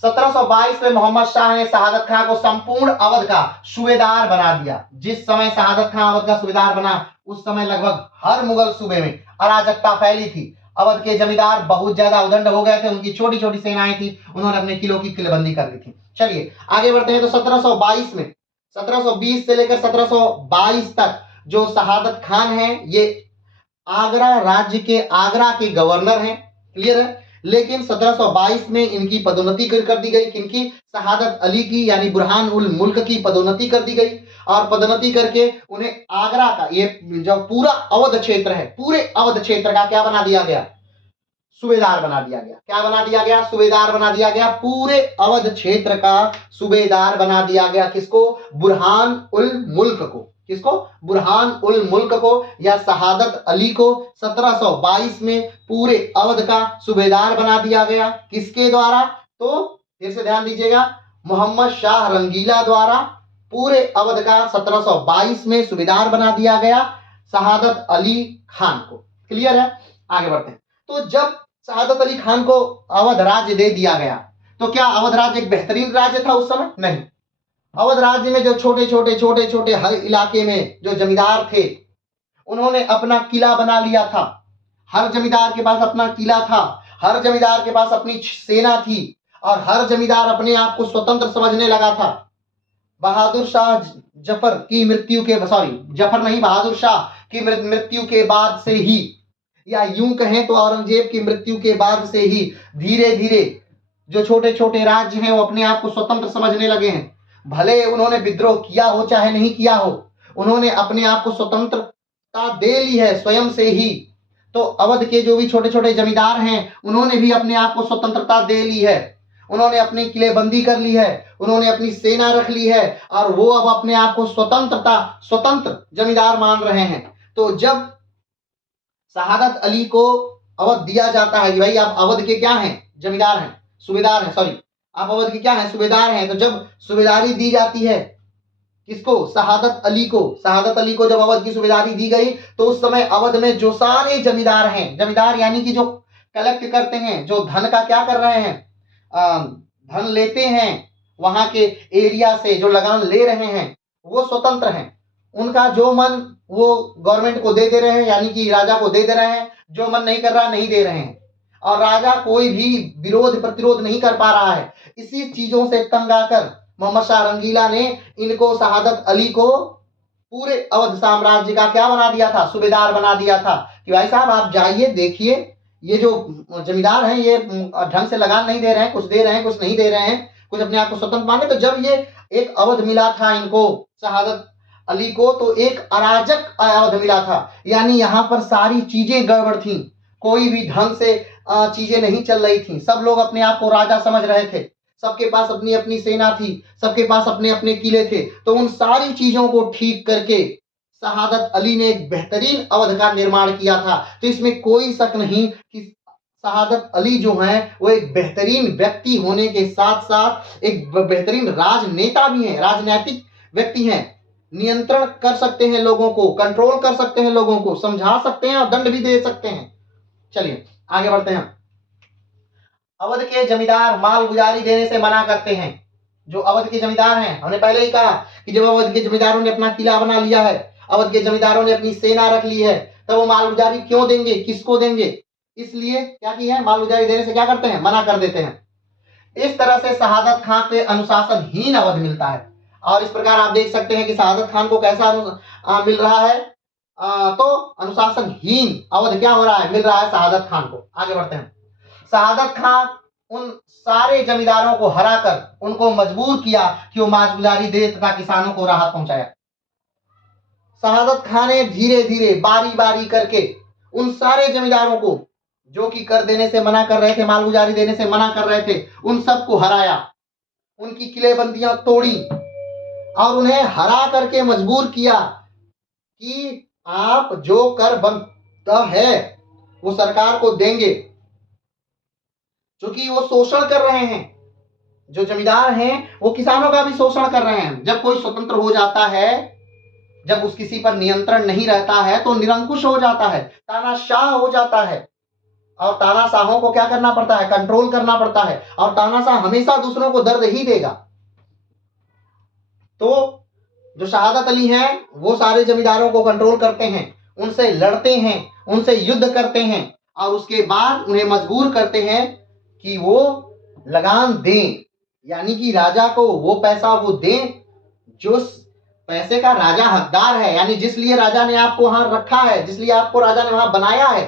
1722 में मोहम्मद शाह ने शहादत खान को संपूर्ण अवध का सूबेदार बना दिया। जिस समय शहादत खान अवध का सूबेदार बना उस समय लगभग हर मुगल सूबे में अराजकता फैली थी। अवध के जमींदार बहुत ज्यादा उदंड हो गए थे, उनकी छोटी छोटी सेनाएं थी, उन्होंने अपने किलों की किलेबंदी कर दी थी। चलिए आगे बढ़ते हैं। तो 1722 में 1720 से लेकर 1722 तक जो शहादत खान है ये आगरा राज्य के आगरा के गवर्नर हैं। क्लियर है? लेकिन 1722 में इनकी पदोन्नति कर दी गई। किनकी? शहादत अली की, यानी बुरहान उल मुल्क की पदोन्नति कर दी गई और पदोन्नति करके उन्हें आगरा का ये जो पूरा अवध क्षेत्र है, पूरे अवध क्षेत्र का क्या बना दिया गया? सूबेदार बना दिया गया। क्या बना दिया गया? सूबेदार बना दिया गया। पूरे अवध क्षेत्र का सूबेदार बना दिया गया। किसको? बुरहान उल मुल्क को। किसको? बुरहान उल मुल्क को या शहादत अली को 1722 में पूरे अवध का सूबेदार बना दिया गया। किसके द्वारा? तो फिर से ध्यान दीजिएगा, मोहम्मद शाह रंगीला द्वारा पूरे अवध का 1722 में सूबेदार बना दिया गया शहादत अली खान को। क्लियर है? आगे बढ़ते हैं। तो जब शहादत अली खान को अवध राज्य दे दिया गया तो क्या अवध राज्य एक बेहतरीन राज्य था उस समय? नहीं। अवध राज्य में जो छोटे छोटे हर इलाके में जो जमींदार थे उन्होंने अपना किला बना लिया था। हर जमींदार के पास अपना किला था, हर जमींदार के पास अपनी सेना थी और हर जमींदार अपने आप को स्वतंत्र समझने लगा था। बहादुर शाह जफर की मृत्यु के बहादुर शाह की मृत्यु के बाद से ही, या यूं कहें तो औरंगजेब की मृत्यु के बाद से ही धीरे धीरे जो छोटे छोटे राज्य हैं वो अपने आप को स्वतंत्र समझने लगे हैं। भले उन्होंने विद्रोह किया हो चाहे नहीं किया हो, उन्होंने अपने आप को स्वतंत्रता दे ली है स्वयं से ही। तो अवध के जो भी छोटे छोटे जमींदार हैं उन्होंने भी अपने आप को स्वतंत्रता दे ली है उन्होंने अपनी किलेबंदी कर ली है, उन्होंने अपनी सेना रख ली है और वो अब अपने आप को स्वतंत्र जमींदार मान रहे हैं। तो जब शहादत अली को अवध दिया जाता है कि भाई आप अवध के क्या हैं, जमींदार हैं, सूबेदार हैं, सॉरी, आप अवध के क्या हैं, सूबेदार हैं। तो जब सूबेदारी दी जाती है किसको, शहादत अली को, शहादत अली को जब अवध की सूबेदारी दी गई तो उस समय अवध में जो सारे जमींदार हैं, जमींदार यानी कि जो कलेक्ट करते हैं, जो धन का क्या कर रहे हैं, धन लेते हैं वहां के एरिया से, जो लगान ले रहे हैं, वो स्वतंत्र हैं। उनका जो मन वो गवर्नमेंट को दे रहे हैं, यानी कि राजा को दे रहे हैं, जो मन नहीं कर रहा नहीं दे रहे हैं, और राजा कोई भी विरोध प्रतिरोध नहीं कर पा रहा है। इसी चीजों से तंग आकर मोहम्मद शाह रंगीला ने इनको, शहादत अली को, पूरे अवध साम्राज्य का क्या बना दिया था, सूबेदार बना दिया था कि भाई साहब आप जाइए, देखिए ये जो जमींदार हैं ये ढंग से लगान नहीं दे रहे हैं, कुछ दे रहे हैं कुछ नहीं दे रहे हैं, कुछ अपने आप को स्वतंत्र माने। तो जब ये एक अवध मिला था इनको, शहादत अली को, तो एक अराजक अवध मिला था, यानी यहाँ पर सारी चीजें गड़बड़ थी, कोई भी ढंग से चीजें नहीं चल रही थी, सब लोग अपने आप को राजा समझ रहे थे, सबके पास अपनी अपनी सेना थी, सबके पास अपने अपने किले थे। तो उन सारी चीजों को ठीक करके शहादत अली ने एक बेहतरीन अवध का निर्माण किया था। तो इसमें कोई शक नहीं कि शहादत अली जो हैं वो एक बेहतरीन व्यक्ति होने के साथ साथ एक बेहतरीन राजनेता भी हैं, राजनैतिक व्यक्ति हैं, नियंत्रण कर सकते हैं लोगों को, कंट्रोल कर सकते हैं लोगों को, समझा सकते हैं और दंड भी दे सकते हैं। चलिए आगे बढ़ते हैं। अवध के जमींदार माल गुजारी देने से मना करते हैं। जो अवध के जमींदार हैं, हमने पहले ही कहा कि जब अवध के जमींदारों ने अपना किला बना लिया है, अवध के जमींदारों ने अपनी सेना रख ली है, तो वो माल गुजारी क्यों देंगे, किसको देंगे, इसलिए क्या किया है, माल गुजारी देने से क्या करते हैं, मना कर देते हैं। इस तरह से शहादत खान के अनुशासनहीन अवध मिलता है। और इस प्रकार आप देख सकते हैं कि शहादत खान को कैसा मिल रहा है, तो अनुशासनहीन अवध क्या हो रहा है, मिल रहा है शहादत खान को। आगे बढ़ते हैं। शहादत खान उन सारे जमींदारों को हराकर उनको मजबूर किया कि वो माल गुजारी दे तथा किसानों को राहत पहुंचाया। शहादत खान ने धीरे धीरे बारी बारी करके उन सारे जमींदारों को जो कि कर देने से मना कर रहे थे, माल गुजारी देने से मना कर रहे थे, उन सबको हराया, उनकी किलेबंदियां तोड़ी और उन्हें हरा करके मजबूर किया कि आप जो कर बनता है वो सरकार को देंगे, क्योंकि वो शोषण कर रहे हैं, जो जमींदार हैं वो किसानों का भी शोषण कर रहे हैं। जब कोई स्वतंत्र हो जाता है, जब उस किसी पर नियंत्रण नहीं रहता है तो निरंकुश हो जाता है, तानाशाह हो जाता है, और तानाशाहों को क्या करना पड़ता है, कंट्रोल करना पड़ता है, और तानाशाह हमेशा दूसरों को दर्द ही देगा। तो जो शहादत अली हैं वो सारे जमींदारों को कंट्रोल करते हैं, उनसे लड़ते हैं, उनसे युद्ध करते हैं, और उसके बाद उन्हें मजबूर करते हैं कि वो लगान दें, यानी कि राजा को वो पैसा वो दें जो पैसे का राजा हकदार है, यानी जिस लिए राजा ने आपको वहां रखा है, जिसलिए आपको राजा ने वहां बनाया है,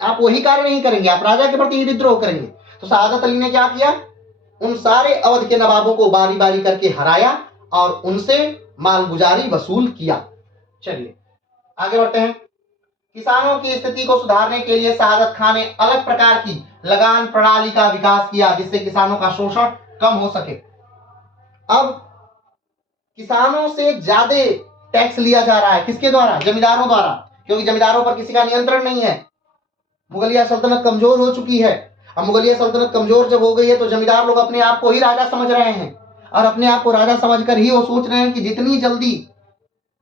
आप वही कार्य नहीं करेंगे, आप राजा के प्रति ही विद्रोह करेंगे। तो शहादत अली ने क्या किया, उन सारे अवध के नवाबों को बारी बारी करके हराया और उनसे मालगुजारी वसूल किया। चलिए आगे बढ़ते हैं। किसानों की स्थिति को सुधारने के लिए शहादत खान ने अलग प्रकार की लगान प्रणाली का विकास किया, जिससे किसानों का शोषण कम हो सके। अब किसानों से ज्यादा टैक्स लिया जा रहा है, किसके द्वारा, जमींदारों द्वारा, क्योंकि जमींदारों पर किसी का नियंत्रण नहीं है। मुगलिया सल्तनत कमजोर हो चुकी है। अब मुगलिया सल्तनत कमजोर जब हो गई है तो जमींदार लोग अपने आप को ही राजा समझ रहे हैं, और अपने आप को राजा समझकर ही वो सोच रहे हैं कि जितनी जल्दी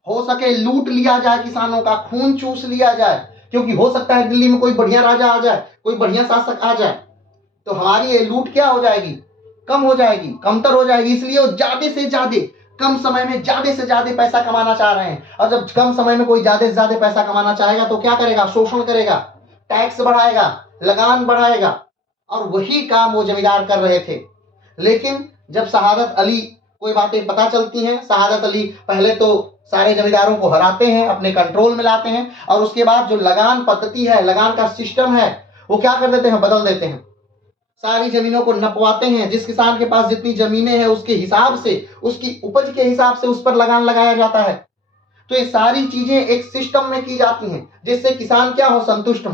हो सके लूट लिया जाए, किसानों का खून चूस लिया जाए, क्योंकि हो सकता है दिल्ली में कोई बढ़िया राजा आ जाए, कोई बढ़िया शासक आ जाए, तो हमारी ये लूट क्या हो जाएगी, कम हो जाएगी, कमतर हो जाएगी। इसलिए वो ज्यादा से ज्यादा कम समय में ज्यादा से ज्यादा पैसा कमाना चाह रहे हैं। और जब कम समय में कोई ज्यादा से ज्यादा पैसा कमाना चाहेगा तो क्या करेगा, शोषण करेगा, टैक्स बढ़ाएगा, लगान बढ़ाएगा, और वही काम वो जमींदार कर रहे थे। लेकिन जब शहादत अली कोई बातें पता चलती हैं, शहादत अली पहले तो सारे जमींदारों को हराते हैं, अपने कंट्रोल में लाते हैं, और उसके बाद जो लगान पद्धति है, लगान का सिस्टम है, वो क्या कर देते हैं, बदल देते हैं। सारी जमीनों को नपवाते हैं, जिस किसान के पास जितनी जमीनें हैं उसके हिसाब से, उसकी उपज के हिसाब से उस पर लगान लगाया जाता है। तो ये सारी चीजें एक सिस्टम में की जाती हैं, जिससे किसान क्या हो, संतुष्ट हो।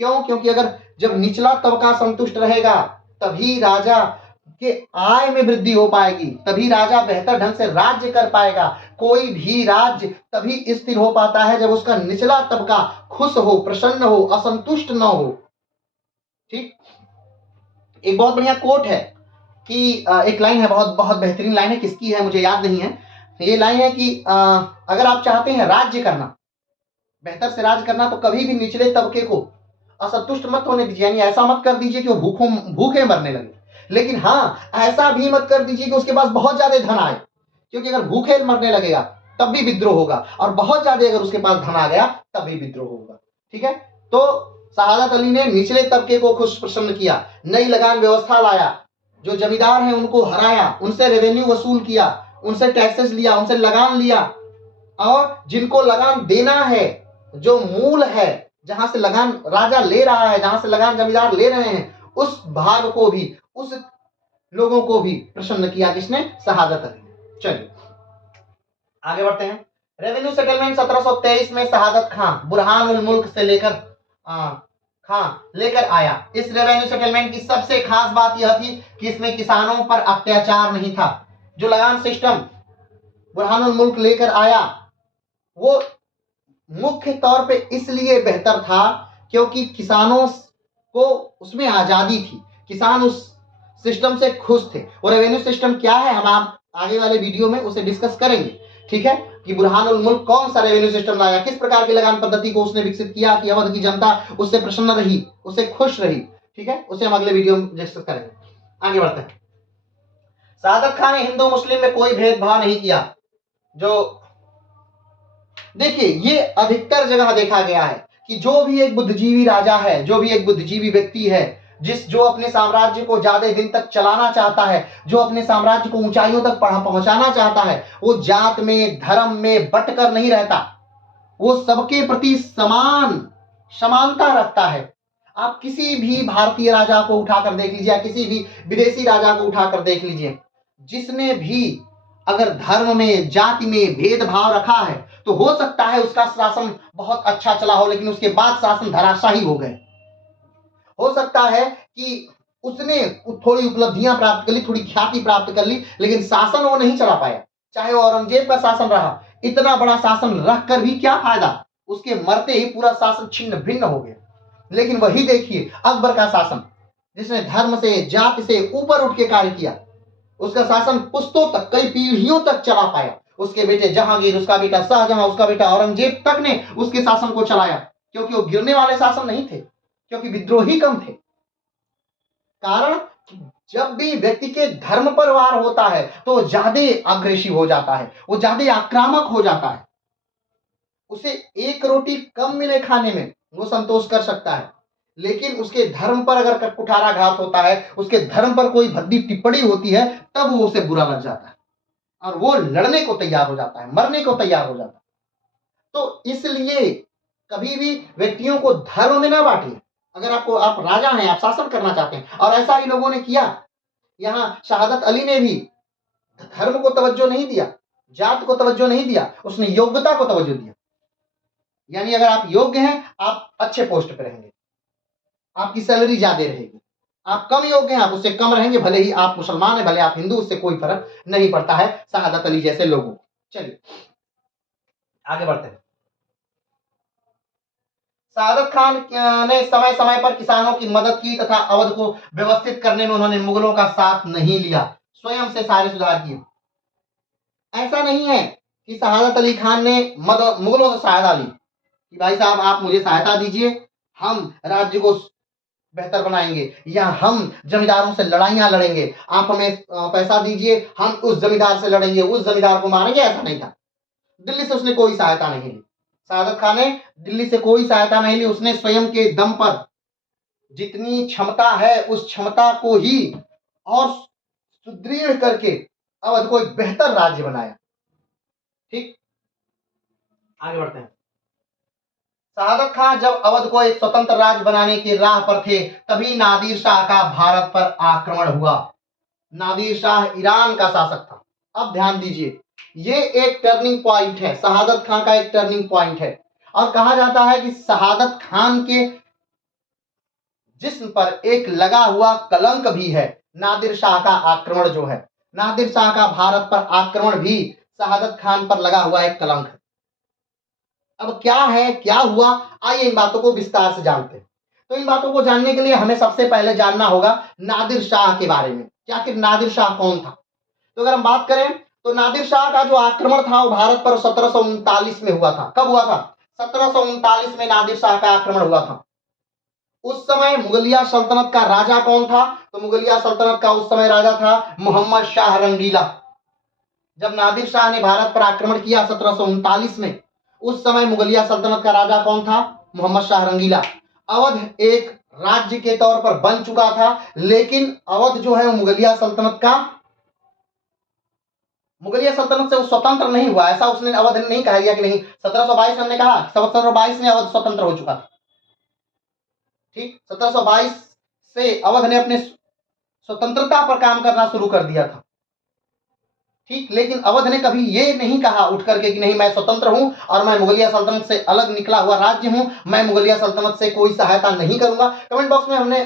क्यों, क्योंकि अगर जब निचला तबका संतुष्ट रहेगा तभी राजा के आय में वृद्धि हो पाएगी, तभी राजा बेहतर ढंग से राज्य कर पाएगा। कोई भी राज्य तभी स्थिर हो पाता है जब उसका निचला तबका खुश हो, प्रसन्न हो, असंतुष्ट न हो। ठीक, एक बहुत बढ़िया कोट है कि एक लाइन है, बहुत बहुत बेहतरीन लाइन है, किसकी है मुझे याद नहीं है। ये लाइन है कि अगर आप चाहते हैं राज्य करना, बेहतर से राज्य करना, तो कभी भी निचले तबके को असंतुष्ट मत होने दीजिए। यानी ऐसा मत कर दीजिए कि वो भूखे मरने लगे, लेकिन हाँ ऐसा भी मत कर दीजिए कि उसके पास बहुत ज्यादा धन आए, क्योंकि अगर भूखे मरने लगेगा तब भी विद्रोह होगा, और बहुत ज्यादा अगर उसके पास धन आ गया तब भी विद्रोह होगा। ठीक है, तो शहादत अली ने निचले तबके को खुश प्रसन्न किया, नई लगान व्यवस्था लाया, जो जमींदार हैं उनको हराया, उनसे रेवेन्यू वसूल किया, उनसे टैक्सेस लिया, उनसे लगान लिया, और जिनको लगान देना है, जो मूल है, जहां से लगान राजा ले रहा है, जहां से लगान जमींदार ले रहे हैं, उस भाग को भी, उस लोगों को भी प्रसन्न किया। किसने? शहादत अली। चलिए आगे बढ़ते हैं। रेवेन्यू सेटलमेंट 1723 में शहादत खां बुरहान उल मुल्क से लेकर खां लेकर आया। इस रेवेन्यू सेटलमेंट की सबसे खास बात यह थी कि इसमें किसानों पर अत्याचार नहीं था। जो लगान सिस्टम बुरहान उल मुल्क लेकर आया वो मुख्य तौर पे इसलिए बेहतर था क्योंकि किसानों को उसमें आजादी थी, किसान उस सिस्टम से खुश थे। और रेवेन्यू सिस्टम क्या है, हम आप आगे वाले वीडियो में उसे डिस्कस करेंगे। ठीक है, कि बुरहान उल मुल्क कौन सा रेवेन्यू सिस्टम लाया, किस प्रकार की लगान पद्धति को उसने विकसित किया कि अवध की जनता उससे प्रसन्न रही, उससे खुश रही। ठीक है, उसे हम अगले वीडियो में डिस्कस करेंगे। आगे बढ़ते हैं। शहादत खान ने हिंदू मुस्लिम में कोई भेदभाव नहीं किया। जो देखिए, ये अधिकतर जगह देखा गया है कि जो भी एक बुद्धिजीवी राजा है, जो भी एक बुद्धिजीवी व्यक्ति है, जो अपने साम्राज्य को ज्यादा दिन तक चलाना चाहता है, जो अपने साम्राज्य को ऊंचाइयों तक पहुंचाना चाहता है, वो जात में, धर्म में बट कर नहीं रहता, वो सबके प्रति समानता रखता है। आप किसी भी भारतीय राजा को उठाकर देख लीजिए, किसी भी विदेशी राजा को उठाकर देख लीजिए, जिसने भी अगर धर्म में, जाति में भेदभाव रखा है, तो हो सकता है उसका शासन बहुत अच्छा चला हो, लेकिन उसके बाद शासन धराशायी हो गए। हो सकता है कि उसने थोड़ी उपलब्धियां प्राप्त कर ली, थोड़ी ख्याति प्राप्त कर ली, लेकिन शासन वो नहीं चला पाया। चाहे वो औरंगजेब का शासन रहा, इतना बड़ा शासन रख कर भी क्या फायदा, उसके मरते ही पूरा शासन छिन्न भिन्न हो गया। लेकिन वही देखिए अकबर का शासन, जिसने धर्म से, जाति से ऊपर उठ के कार्य किया, उसका शासन पुश्तों तक, कई पीढ़ियों तक चला पाया। उसके बेटे जहांगीर, उसका बेटा शाहजहां, उसका बेटा औरंगजेब तक ने उसके शासन को चलाया, क्योंकि वो गिरने वाले शासन नहीं थे, क्योंकि विद्रोही कम थे। कारण जब भी व्यक्ति के धर्म पर वार होता है तो वो ज्यादा अग्रेसिव हो जाता है, वो ज्यादा आक्रामक हो जाता है। उसे एक रोटी कम मिले खाने में वो संतोष कर सकता है, लेकिन उसके धर्म पर अगर कुठाराघात होता है, उसके धर्म पर कोई भद्दी टिप्पणी होती है, तब वो उसे बुरा लग जाता है और वो लड़ने को तैयार हो जाता है, मरने को तैयार हो जाता है। तो इसलिए कभी भी व्यक्तियों को धर्म में ना बांटिए। अगर आप राजा हैं, आप शासन करना चाहते हैं, और ऐसा ही लोगों ने किया। यहाँ शहादत अली ने भी धर्म को तवज्जो नहीं दिया, जात को तवज्जो नहीं दिया, उसने योग्यता को तवज्जो दिया। यानी अगर आप योग्य हैं, आप अच्छे पोस्ट पे रहेंगे, आपकी सैलरी ज्यादा रहेगी। आप कम योग्य हैं, आप उससे कम रहेंगे, भले ही आप मुसलमान हैं, भले आप हिंदू, उससे कोई फर्क नहीं पड़ता है शहादत अली जैसे लोगों को। चलिए आगे बढ़ते हैं। शहादत खान ने समय समय पर किसानों की मदद की तथा अवध को व्यवस्थित करने में उन्होंने मुगलों का साथ नहीं लिया, स्वयं से सारे सुधार किए। ऐसा नहीं है कि शहादत अली खान ने मुगलों से सहायता ली कि भाई साहब आप मुझे सहायता दीजिए, हम राज्य को बेहतर बनाएंगे, या हम जमींदारों से लड़ाइयां लड़ेंगे, आप हमें पैसा दीजिए, हम उस जमींदार से लड़ेंगे, उस जमींदार को मारेंगे। ऐसा नहीं था। दिल्ली से उसने कोई सहायता नहीं ली। शहादत खान ने दिल्ली से कोई सहायता नहीं ली। उसने स्वयं के दम पर जितनी क्षमता है उस क्षमता को ही और सुदृढ़ करके अवध को एक बेहतर राज्य बनाया। ठीक, आगे बढ़ते हैं। शहादत खान जब अवध को एक स्वतंत्र राज्य बनाने की राह पर थे, तभी नादिर शाह का भारत पर आक्रमण हुआ। नादिर शाह ईरान का शासक था। अब ध्यान दीजिए, ये एक टर्निंग पॉइंट है, शहादत खान का एक टर्निंग पॉइंट है। और कहा जाता है कि शहादत खान के जिस्म पर एक लगा हुआ कलंक भी है, नादिर शाह का आक्रमण जो है, नादिर शाह का भारत पर आक्रमण भी शहादत खान पर लगा हुआ एक कलंक है। अब क्या है, क्या हुआ, आइए इन बातों को विस्तार से जानते हैं। तो इन बातों को जानने के लिए हमें सबसे पहले जानना होगा नादिर शाह के बारे में कि आखिर नादिर शाह कौन था। तो अगर हम बात करें तो नादिर शाह का जो आक्रमण था वो भारत पर 1739 में हुआ था। कब हुआ था? 1739 में नादिर शाह का आक्रमण हुआ था। उस समय मुगलिया सल्तनत का राजा कौन था? तो मुगलिया सल्तनत का उस समय राजा था मोहम्मद शाह रंगीला। जब नादिर शाह ने भारत पर आक्रमण किया 1739 में, उस समय मुगलिया सल्तनत का राजा कौन था? मोहम्मद शाह रंगीला। अवध एक राज्य के तौर पर बन चुका था, लेकिन अवध जो है वो मुगलिया सल्तनत से वो स्वतंत्र नहीं हुआ। ऐसा उसने अवध ने नहीं कहा दिया कि नहीं, 1722 में हमने कहा 1722 में अवध स्वतंत्र हो चुका था। ठीक, 1722 से अवध ने अपने स्वतंत्रता पर काम करना शुरू कर दिया था। ठीक, लेकिन अवध ने कभी ये नहीं कहा उठ करके कि नहीं मैं स्वतंत्र हूं और मैं मुगलिया सल्तनत से अलग निकला हुआ राज्य हूं, मैं मुगलिया सल्तनत से कोई सहायता नहीं करूंगा। कमेंट बॉक्स में हमने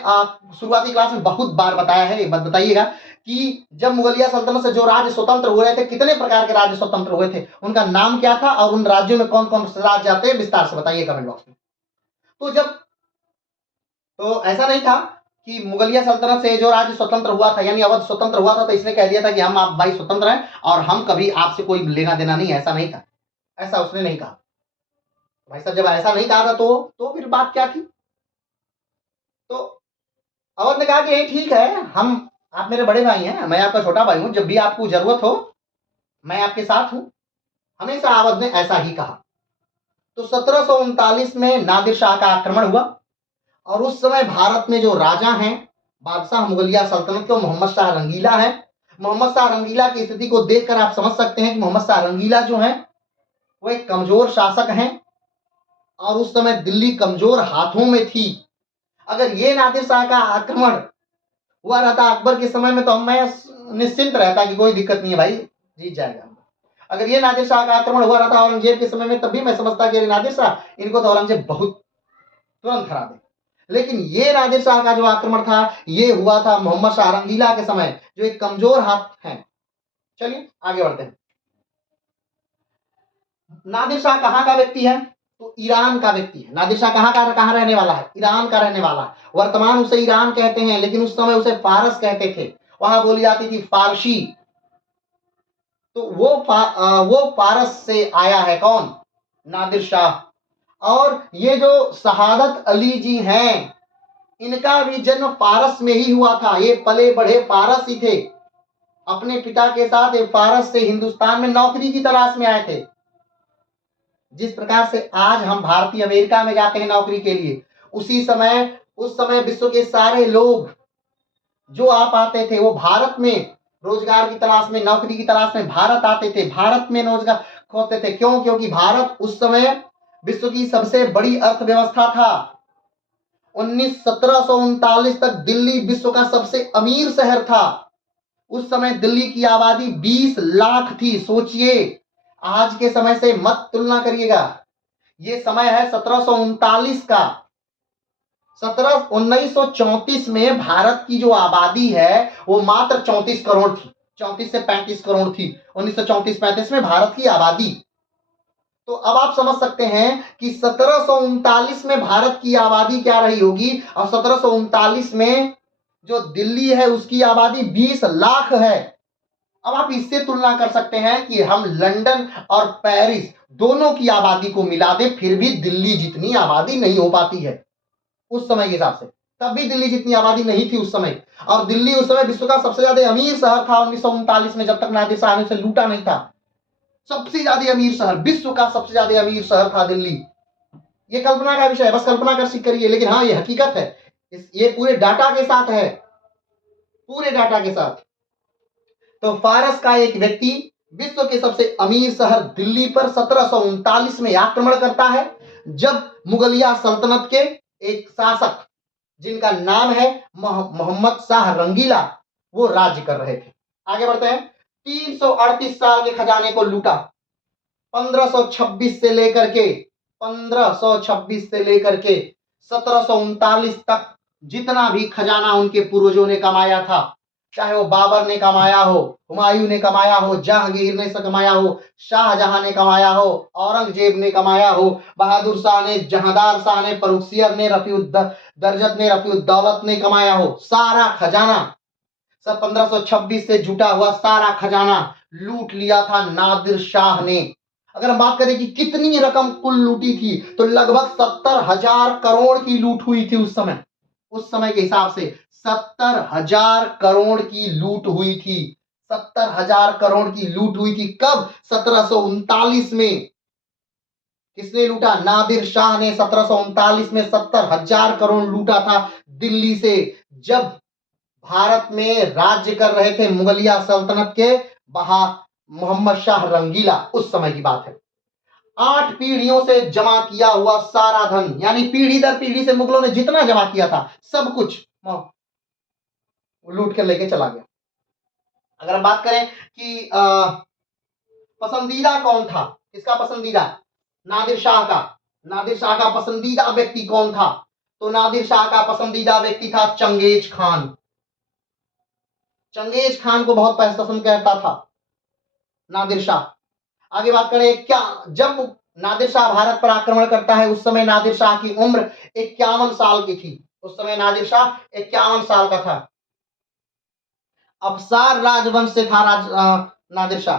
शुरुआती क्लास में बहुत बार बताया है, एक बात बताइएगा कि जब मुगलिया सल्तनत से जो राज्य स्वतंत्र हुए थे, कितने प्रकार के राज्य स्वतंत्र हुए थे, उनका नाम क्या था और उन राज्यों में कौन कौन से राज्य आते हैं, विस्तार से बताइए कमेंट बॉक्स में। तो ऐसा नहीं था कि मुगलिया सल्तनत से जो राज्य स्वतंत्र हुआ था, यानी अवध स्वतंत्र हुआ था, तो इसने कह दिया था कि हम आप भाई स्वतंत्र हैं और हम कभी आपसे कोई लेना देना नहीं है। ऐसा नहीं था, ऐसा उसने नहीं कहा। भाई साहब जब ऐसा नहीं कहा था तो फिर बात क्या थी? तो अवध ने कहा कि नहीं ठीक है, हम आप मेरे बड़े भाई हैं, मैं आपका छोटा भाई हूं, जब भी आपको जरूरत हो मैं आपके साथ हूं। हमेशा अवध ने ऐसा ही कहा। तो 1739 में नादिर शाह का आक्रमण हुआ और उस समय भारत में जो राजा हैं बादशाह मुगलिया सल्तनत के, मोहम्मद शाह रंगीला है। मोहम्मद शाह रंगीला की स्थिति को देखकर आप समझ सकते हैं कि मोहम्मद शाह रंगीला जो है वो एक कमजोर शासक हैं और उस समय दिल्ली कमजोर हाथों में थी। अगर ये नादिर शाह का आक्रमण हुआ रहता अकबर के समय में तो मैं निश्चिंत रहता कि कोई दिक्कत नहीं है भाई, जीत जाएगा। अगर ये नादिर शाह का आक्रमण हुआ रहता औरंगजेब के समय में, तब भी मैं समझता कि नादिर शाह इनको तो औरंगजेब बहुत तुरंत हरा दे। लेकिन ये नादिर शाह का जो आक्रमण था ये हुआ था मोहम्मद शाह रंगीला के समय, जो एक कमजोर हाथ है। चलिए आगे बढ़ते हैं। नादिर शाह कहां का व्यक्ति है? तो ईरान का व्यक्ति है। नादिर शाह कहां रहने वाला है? ईरान का रहने वाला है। वर्तमान उसे ईरान कहते हैं, लेकिन उस समय उसे फारस कहते थे, वहां बोली जाती थी फारसी। तो वो फारस से आया है कौन? नादिर शाह। और ये जो शहादत अली जी हैं, इनका भी जन्म फारस में ही हुआ था। ये पले बढ़े फारस ही थे। अपने पिता के साथ ये फारस से हिंदुस्तान में नौकरी की तलाश में आए थे। जिस प्रकार से आज हम भारतीय अमेरिका में जाते हैं नौकरी के लिए, उस समय विश्व के सारे लोग जो आप आते थे वो भारत में रोजगार की तलाश में, नौकरी की तलाश में भारत आते थे, भारत में रोजगार खोजते थे। क्यों? क्योंकि भारत उस समय विश्व की सबसे बड़ी अर्थव्यवस्था था। 1739 तक दिल्ली विश्व का सबसे अमीर शहर था। उस समय दिल्ली की आबादी 20 लाख थी। सोचिए, आज के समय से मत तुलना करिएगा। ये समय है 1739 का। 1934 में भारत की जो आबादी है वो मात्र 34 करोड़ थी, 34 से 35 करोड़ थी 1934-35 में भारत की आबादी। तो अब आप समझ सकते हैं कि 1739 में भारत की आबादी क्या रही होगी और 1739 में जो दिल्ली है उसकी आबादी 20 लाख है। अब आप इससे तुलना कर सकते हैं कि हम लंदन और पेरिस दोनों की आबादी को मिला दें फिर भी दिल्ली जितनी आबादी नहीं हो पाती है उस समय के हिसाब से। तब भी दिल्ली जितनी आबादी नहीं थी उस समय। और दिल्ली उस समय विश्व का सबसे ज्यादा अमीर शहर था 1939 में, जब तक नादिर शाह ने उसे लूटा नहीं था। सबसे ज्यादा अमीर शहर, विश्व का सबसे ज्यादा अमीर शहर था दिल्ली। ये कल्पना का विषय है, बस कल्पना कर करिए, लेकिन हाँ ये हकीकत है। ये पूरे डाटा के साथ है, पूरे डाटा के साथ। तो फारस का एक व्यक्ति विश्व के सबसे अमीर शहर दिल्ली पर 1739 में आक्रमण करता है, जब मुगलिया सल्तनत के एक शासक जिनका नाम है मोहम्मद शाह रंगीला वो राज्य कर रहे थे। आगे बढ़ते हैं। 338 साल के खजाने को लूटा। 1526 से लेकर के 1739 तक जितना भी खजाना उनके पूर्वजों ने कमाया था चाहे वो बाबर ने कमाया हो, हुमायूं ने कमाया हो, जहांगीर ने कमाया हो, शाहजहां ने कमाया हो, औरंगजेब ने कमाया हो, बहादुर शाह ने, जहांदार शाह ने, फर्रुखसियर ने, दरजत ने, रफीउद्दौलत ने कमाया हो, सारा खजाना सब 1526 से जुटा हुआ सारा खजाना लूट लिया था नादिर शाह ने। अगर हम बात करें कि कितनी रकम कुल लूटी थी, तो लगभग 70,000 करोड़ की लूट हुई थी उस समय के हिसाब से 70,000 करोड़ की लूट हुई थी। 70,000 करोड़ की लूट हुई थी कब? 1739 में। किसने लूटा? नादिर शाह ने 1739 में 70,000 करोड़ लूटा था दिल्ली से, जब भारत में राज्य कर रहे थे मुगलिया सल्तनत के बहा मोहम्मद शाह रंगीला। उस समय की बात है। 8 पीढ़ियों से जमा किया हुआ सारा धन, यानी पीढ़ी दर पीढ़ी से मुगलों ने जितना जमा किया था सब कुछ लूट कर लेके चला गया। अगर हम बात करें कि पसंदीदा कौन था, किसका पसंदीदा? नादिर शाह का। नादिर शाह का पसंदीदा व्यक्ति कौन था? तो नादिर शाह का पसंदीदा व्यक्ति था चंगेज खान। चंगेज खान को बहुत पसंद करता था नादिर शाह। आगे बात करें, क्या जब नादिर शाह भारत पर आक्रमण करता है, उस समय नादिर शाह की उम्र 51 साल की थी। उस समय नादिर शाह 51 साल का था। अफसार राजवंश से था नादिर शाह।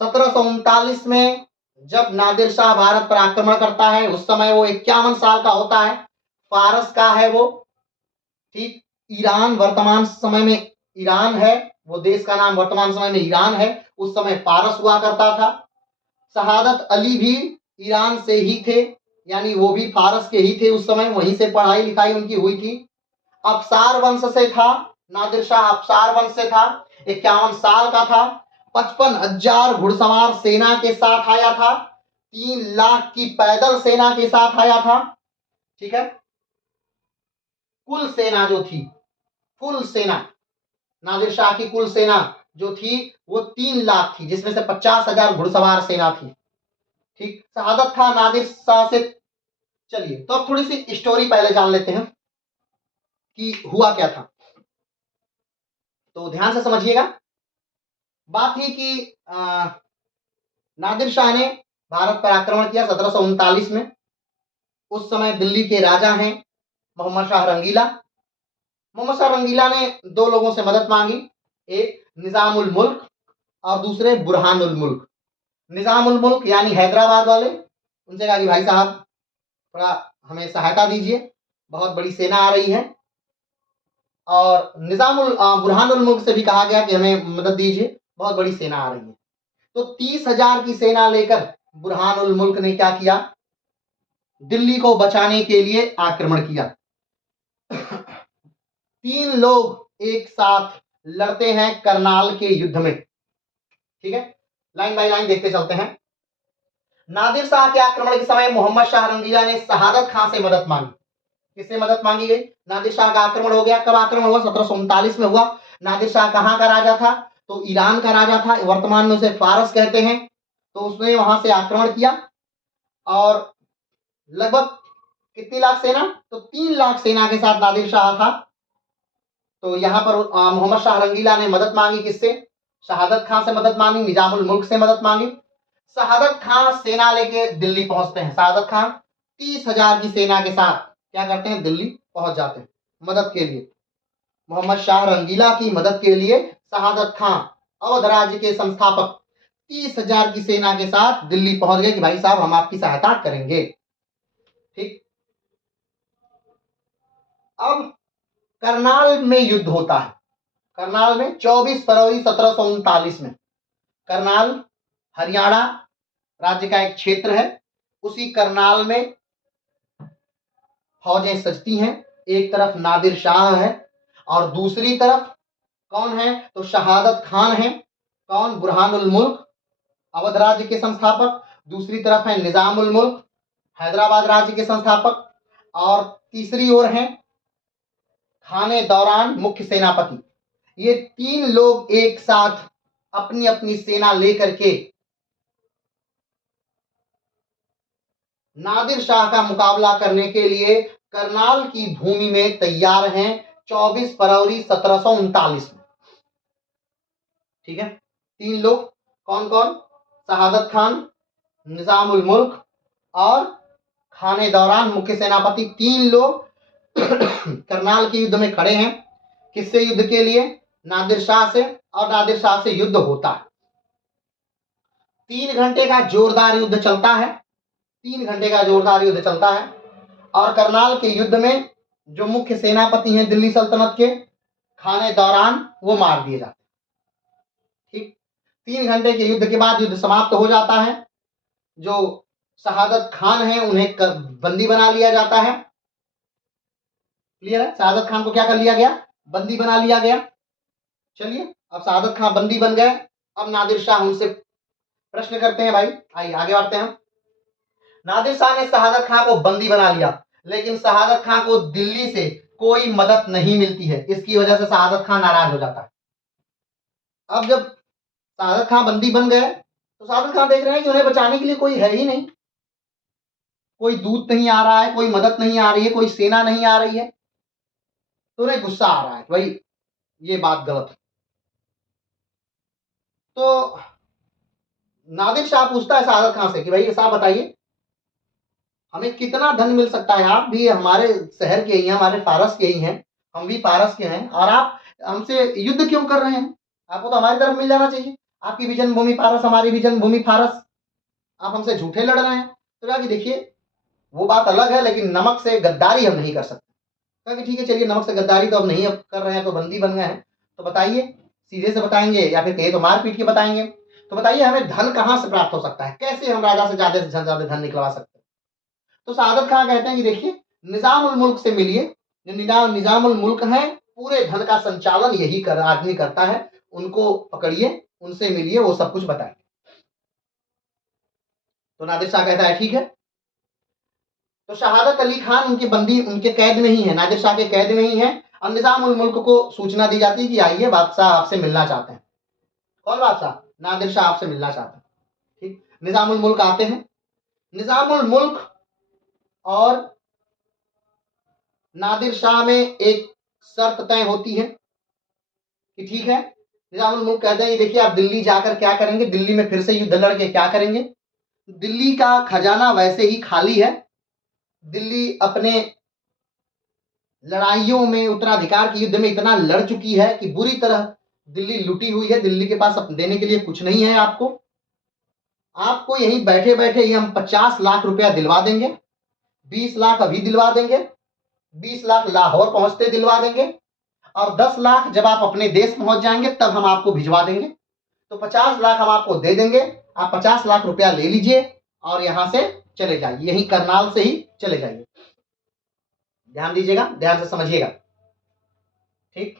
1739 में जब नादिर शाह भारत पर आक्रमण करता है, उस समय वो 51 साल का होता है। फारस का है वो, ठीक। ईरान वर्तमान समय में ईरान है, वो देश का नाम वर्तमान समय में ईरान है। उस समय फारस हुआ करता था। शहादत अली भी ईरान से ही थे, यानी वो भी फारस के ही थे उस समय, वहीं से पढ़ाई लिखाई उनकी हुई थी। अफसार वंश से था नादिर शाह, अफसार वंश से था। 51 साल का था। 55,000 घुड़सवार सेना के साथ आया था। 3 लाख की पैदल सेना के साथ आया था, ठीक है। कुल सेना जो थी, कुल सेना नादिर शाह की कुल सेना जो थी वो 3 लाख थी, जिसमें से 50,000 घुड़सवार सेना थी, ठीक। शहादत था नादिर शाह से। चलिए, तो अब थोड़ी सी स्टोरी पहले जान लेते हैं कि हुआ क्या था, तो ध्यान से समझिएगा। बात थी कि नादिर शाह ने भारत पर आक्रमण किया 1739 में। उस समय दिल्ली के राजा हैं मोहम्मद शाह रंगीला। मोहम्मद शाह रंगीला ने 2 लोगों से मदद मांगी, एक निजामुल मुल्क और दूसरे बुरहानुल मुल्क। निजामुल मुल्क यानी हैदराबाद वाले, उनसे कहा कि भाई साहब थोड़ा हमें सहायता दीजिए, बहुत बड़ी सेना आ रही है। और बुरहानुल मुल्क से भी कहा गया कि हमें मदद दीजिए, बहुत बड़ी सेना आ रही है। तो 30,000 की सेना लेकर बुरहानुल मुल्क ने क्या किया? दिल्ली को बचाने के लिए आक्रमण किया। 3 लोग एक साथ लड़ते हैं करनाल के युद्ध में, ठीक है। लाइन बाय लाइन देखते चलते हैं। नादिर शाह के आक्रमण के समय मोहम्मद शाह रंगीला ने शहादत खां से मदद मांगी। किससे मदद मांगी गई? नादिर शाह का आक्रमण हो गया। कब आक्रमण हुआ? 1739 में हुआ। नादिर शाह कहां का राजा था? तो ईरान का राजा था, वर्तमान में उसे फारस कहते हैं। तो उसने वहां से आक्रमण किया और लगभग कितनी लाख सेना? तो 3 लाख सेना के साथ नादिर शाह था। तो यहाँ पर मोहम्मद शाह रंगीला ने मदद मांगी। किससे? शहादत खां से मदद मांगी, निजामुल मुल्क से मदद मांगी। शहादत खां सेना लेके दिल्ली पहुंचते हैं। शहादत खां 30,000 की सेना के साथ क्या करते हैं? दिल्ली पहुंच जाते हैं मदद के लिए। मोहम्मद शाह रंगीला की मदद के लिए शहादत खां, अवध राज्य के संस्थापक, 30,000 की सेना के साथ दिल्ली पहुंच गए कि भाई साहब हम आपकी सहायता करेंगे, ठीक। अब करनाल में युद्ध होता है। करनाल में 24 फरवरी 1739 में। करनाल हरियाणा राज्य का एक क्षेत्र है। उसी करनाल में फौजें सजती हैं। एक तरफ नादिर शाह है और दूसरी तरफ कौन है? तो शहादत खान है। कौन? बुरहानुल मुल्क, अवध राज्य के संस्थापक। दूसरी तरफ है निजामुल मुल्क, हैदराबाद राज्य के संस्थापक। और तीसरी ओर है खाने दौरान, मुख्य सेनापति। ये 3 लोग एक साथ अपनी अपनी सेना लेकर के नादिर शाह का मुकाबला करने के लिए करनाल की भूमि में तैयार हैं 24 फरवरी 1739 में। ठीक है, 3 लोग कौन कौन? शहादत खान, निजाम उल मुल्क और खाने दौरान मुख्य सेनापति। 3 लोग करनाल के युद्ध में खड़े हैं। किससे युद्ध के लिए? नादिर शाह से। और नादिर शाह से युद्ध होता है। 3 घंटे का जोरदार युद्ध चलता है। 3 घंटे का जोरदार युद्ध चलता है और करनाल के युद्ध में जो मुख्य सेनापति हैं दिल्ली सल्तनत के, खाने दौरान, वो मार दिए जाते हैं। ठीक, 3 घंटे के युद्ध के बाद युद्ध समाप्त हो जाता है। जो शहादत खान है उन्हें बंदी बना लिया जाता है। क्लियर है? शहादत खान को क्या कर लिया गया? बंदी बना लिया गया। चलिए, अब शहादत खान बंदी बन गए। अब नादिर शाह उनसे प्रश्न करते हैं। भाई आइए आगे बढ़ते हैं। नादिर शाह ने शहादत खान को बंदी बना लिया, लेकिन शहादत खान को दिल्ली से कोई मदद नहीं मिलती है। इसकी वजह से शहादत खान नाराज हो जाता है। अब जब शहादत खान बंदी बन गए तो शहादत खान देख रहे हैं कि उन्हें बचाने के लिए कोई है ही नहीं, कोई दूत नहीं आ रहा है, कोई मदद नहीं आ रही है, कोई सेना नहीं आ रही है। तो उन्हें गुस्सा आ रहा है, भाई ये बात गलत है। तो नादिर शाह पूछता है शहादत खान से कि भाई साहब बताइए, हमें कितना धन मिल सकता है? आप भी हमारे शहर के ही हैं, हमारे फारस के ही हैं, हम भी फारस के हैं, और आप हमसे युद्ध क्यों कर रहे हैं? आपको तो हमारी तरफ मिल जाना चाहिए। आपकी भी जन्मभूमि फारस, हमारी भी जन्मभूमि फारस, आप हमसे झूठे लड़ रहे हैं। तो कहा कि देखिए वो बात अलग है, लेकिन नमक से गद्दारी हम नहीं कर सकते। कहा कि ठीक है, चलिए नमक से गद्दारी तो अब नहीं अब कर रहे हैं, तो बंदी बन गए हैं, तो बताइए, सीधे से बताएंगे या फिर कहे तो मार पीट के बताएंगे? तो बताइए हमें धन कहाँ से प्राप्त हो सकता है, कैसे हम राजा से ज्यादा धन निकलवा सकते हैं? तो शहादत खान कहते हैं कि देखिए, निजाम उल मुल्क से मिलिए। जो निजाम उल मुल्क है, पूरे धन का संचालन यही आदमी करता है, उनको पकड़िए, उनसे मिलिए, वो सब कुछ बताएंगे। तो नादिर शाह कहता है ठीक है। तो शहादत अली खान उनके बंदी, उनके कैद में ही है, नादिर शाह के कैद में ही है। और निजाम उल मुल्क को सूचना दी जाती है कि आइए बादशाह आपसे मिलना चाहते हैं। कौन बादशाह? नादिर शाह आपसे मिलना चाहते हैं। ठीक, निजाम उल मुल्क आते हैं। निजाम उल मुल्क और नादिर शाह में एक शर्त तय होती है कि ठीक है, निजाम उल मुल्क कहते हैं कि देखिए आप दिल्ली जाकर क्या करेंगे, दिल्ली में फिर से युद्ध लड़के क्या करेंगे? दिल्ली का खजाना वैसे ही खाली है। दिल्ली अपने लड़ाइयों में, उत्तराधिकार के युद्ध में इतना लड़ चुकी है कि बुरी तरह दिल्ली लुटी हुई है। दिल्ली के पास देने के लिए कुछ नहीं है आपको। आपको यहीं बैठे बैठे ही हम 50 लाख रुपया दिलवा देंगे, 20 लाख अभी दिलवा देंगे, 20 लाख लाहौर पहुंचते दिलवा देंगे, और 10 लाख जब आप अपने देश पहुंच जाएंगे तब हम आपको भिजवा देंगे। तो 50 लाख हम आपको दे देंगे, आप 50 लाख रुपया ले लीजिए और यहां से चले जाइए, यहीं करनाल से ही चले जाइए। ध्यान दीजिएगा, ध्यान से समझिएगा। ठीक,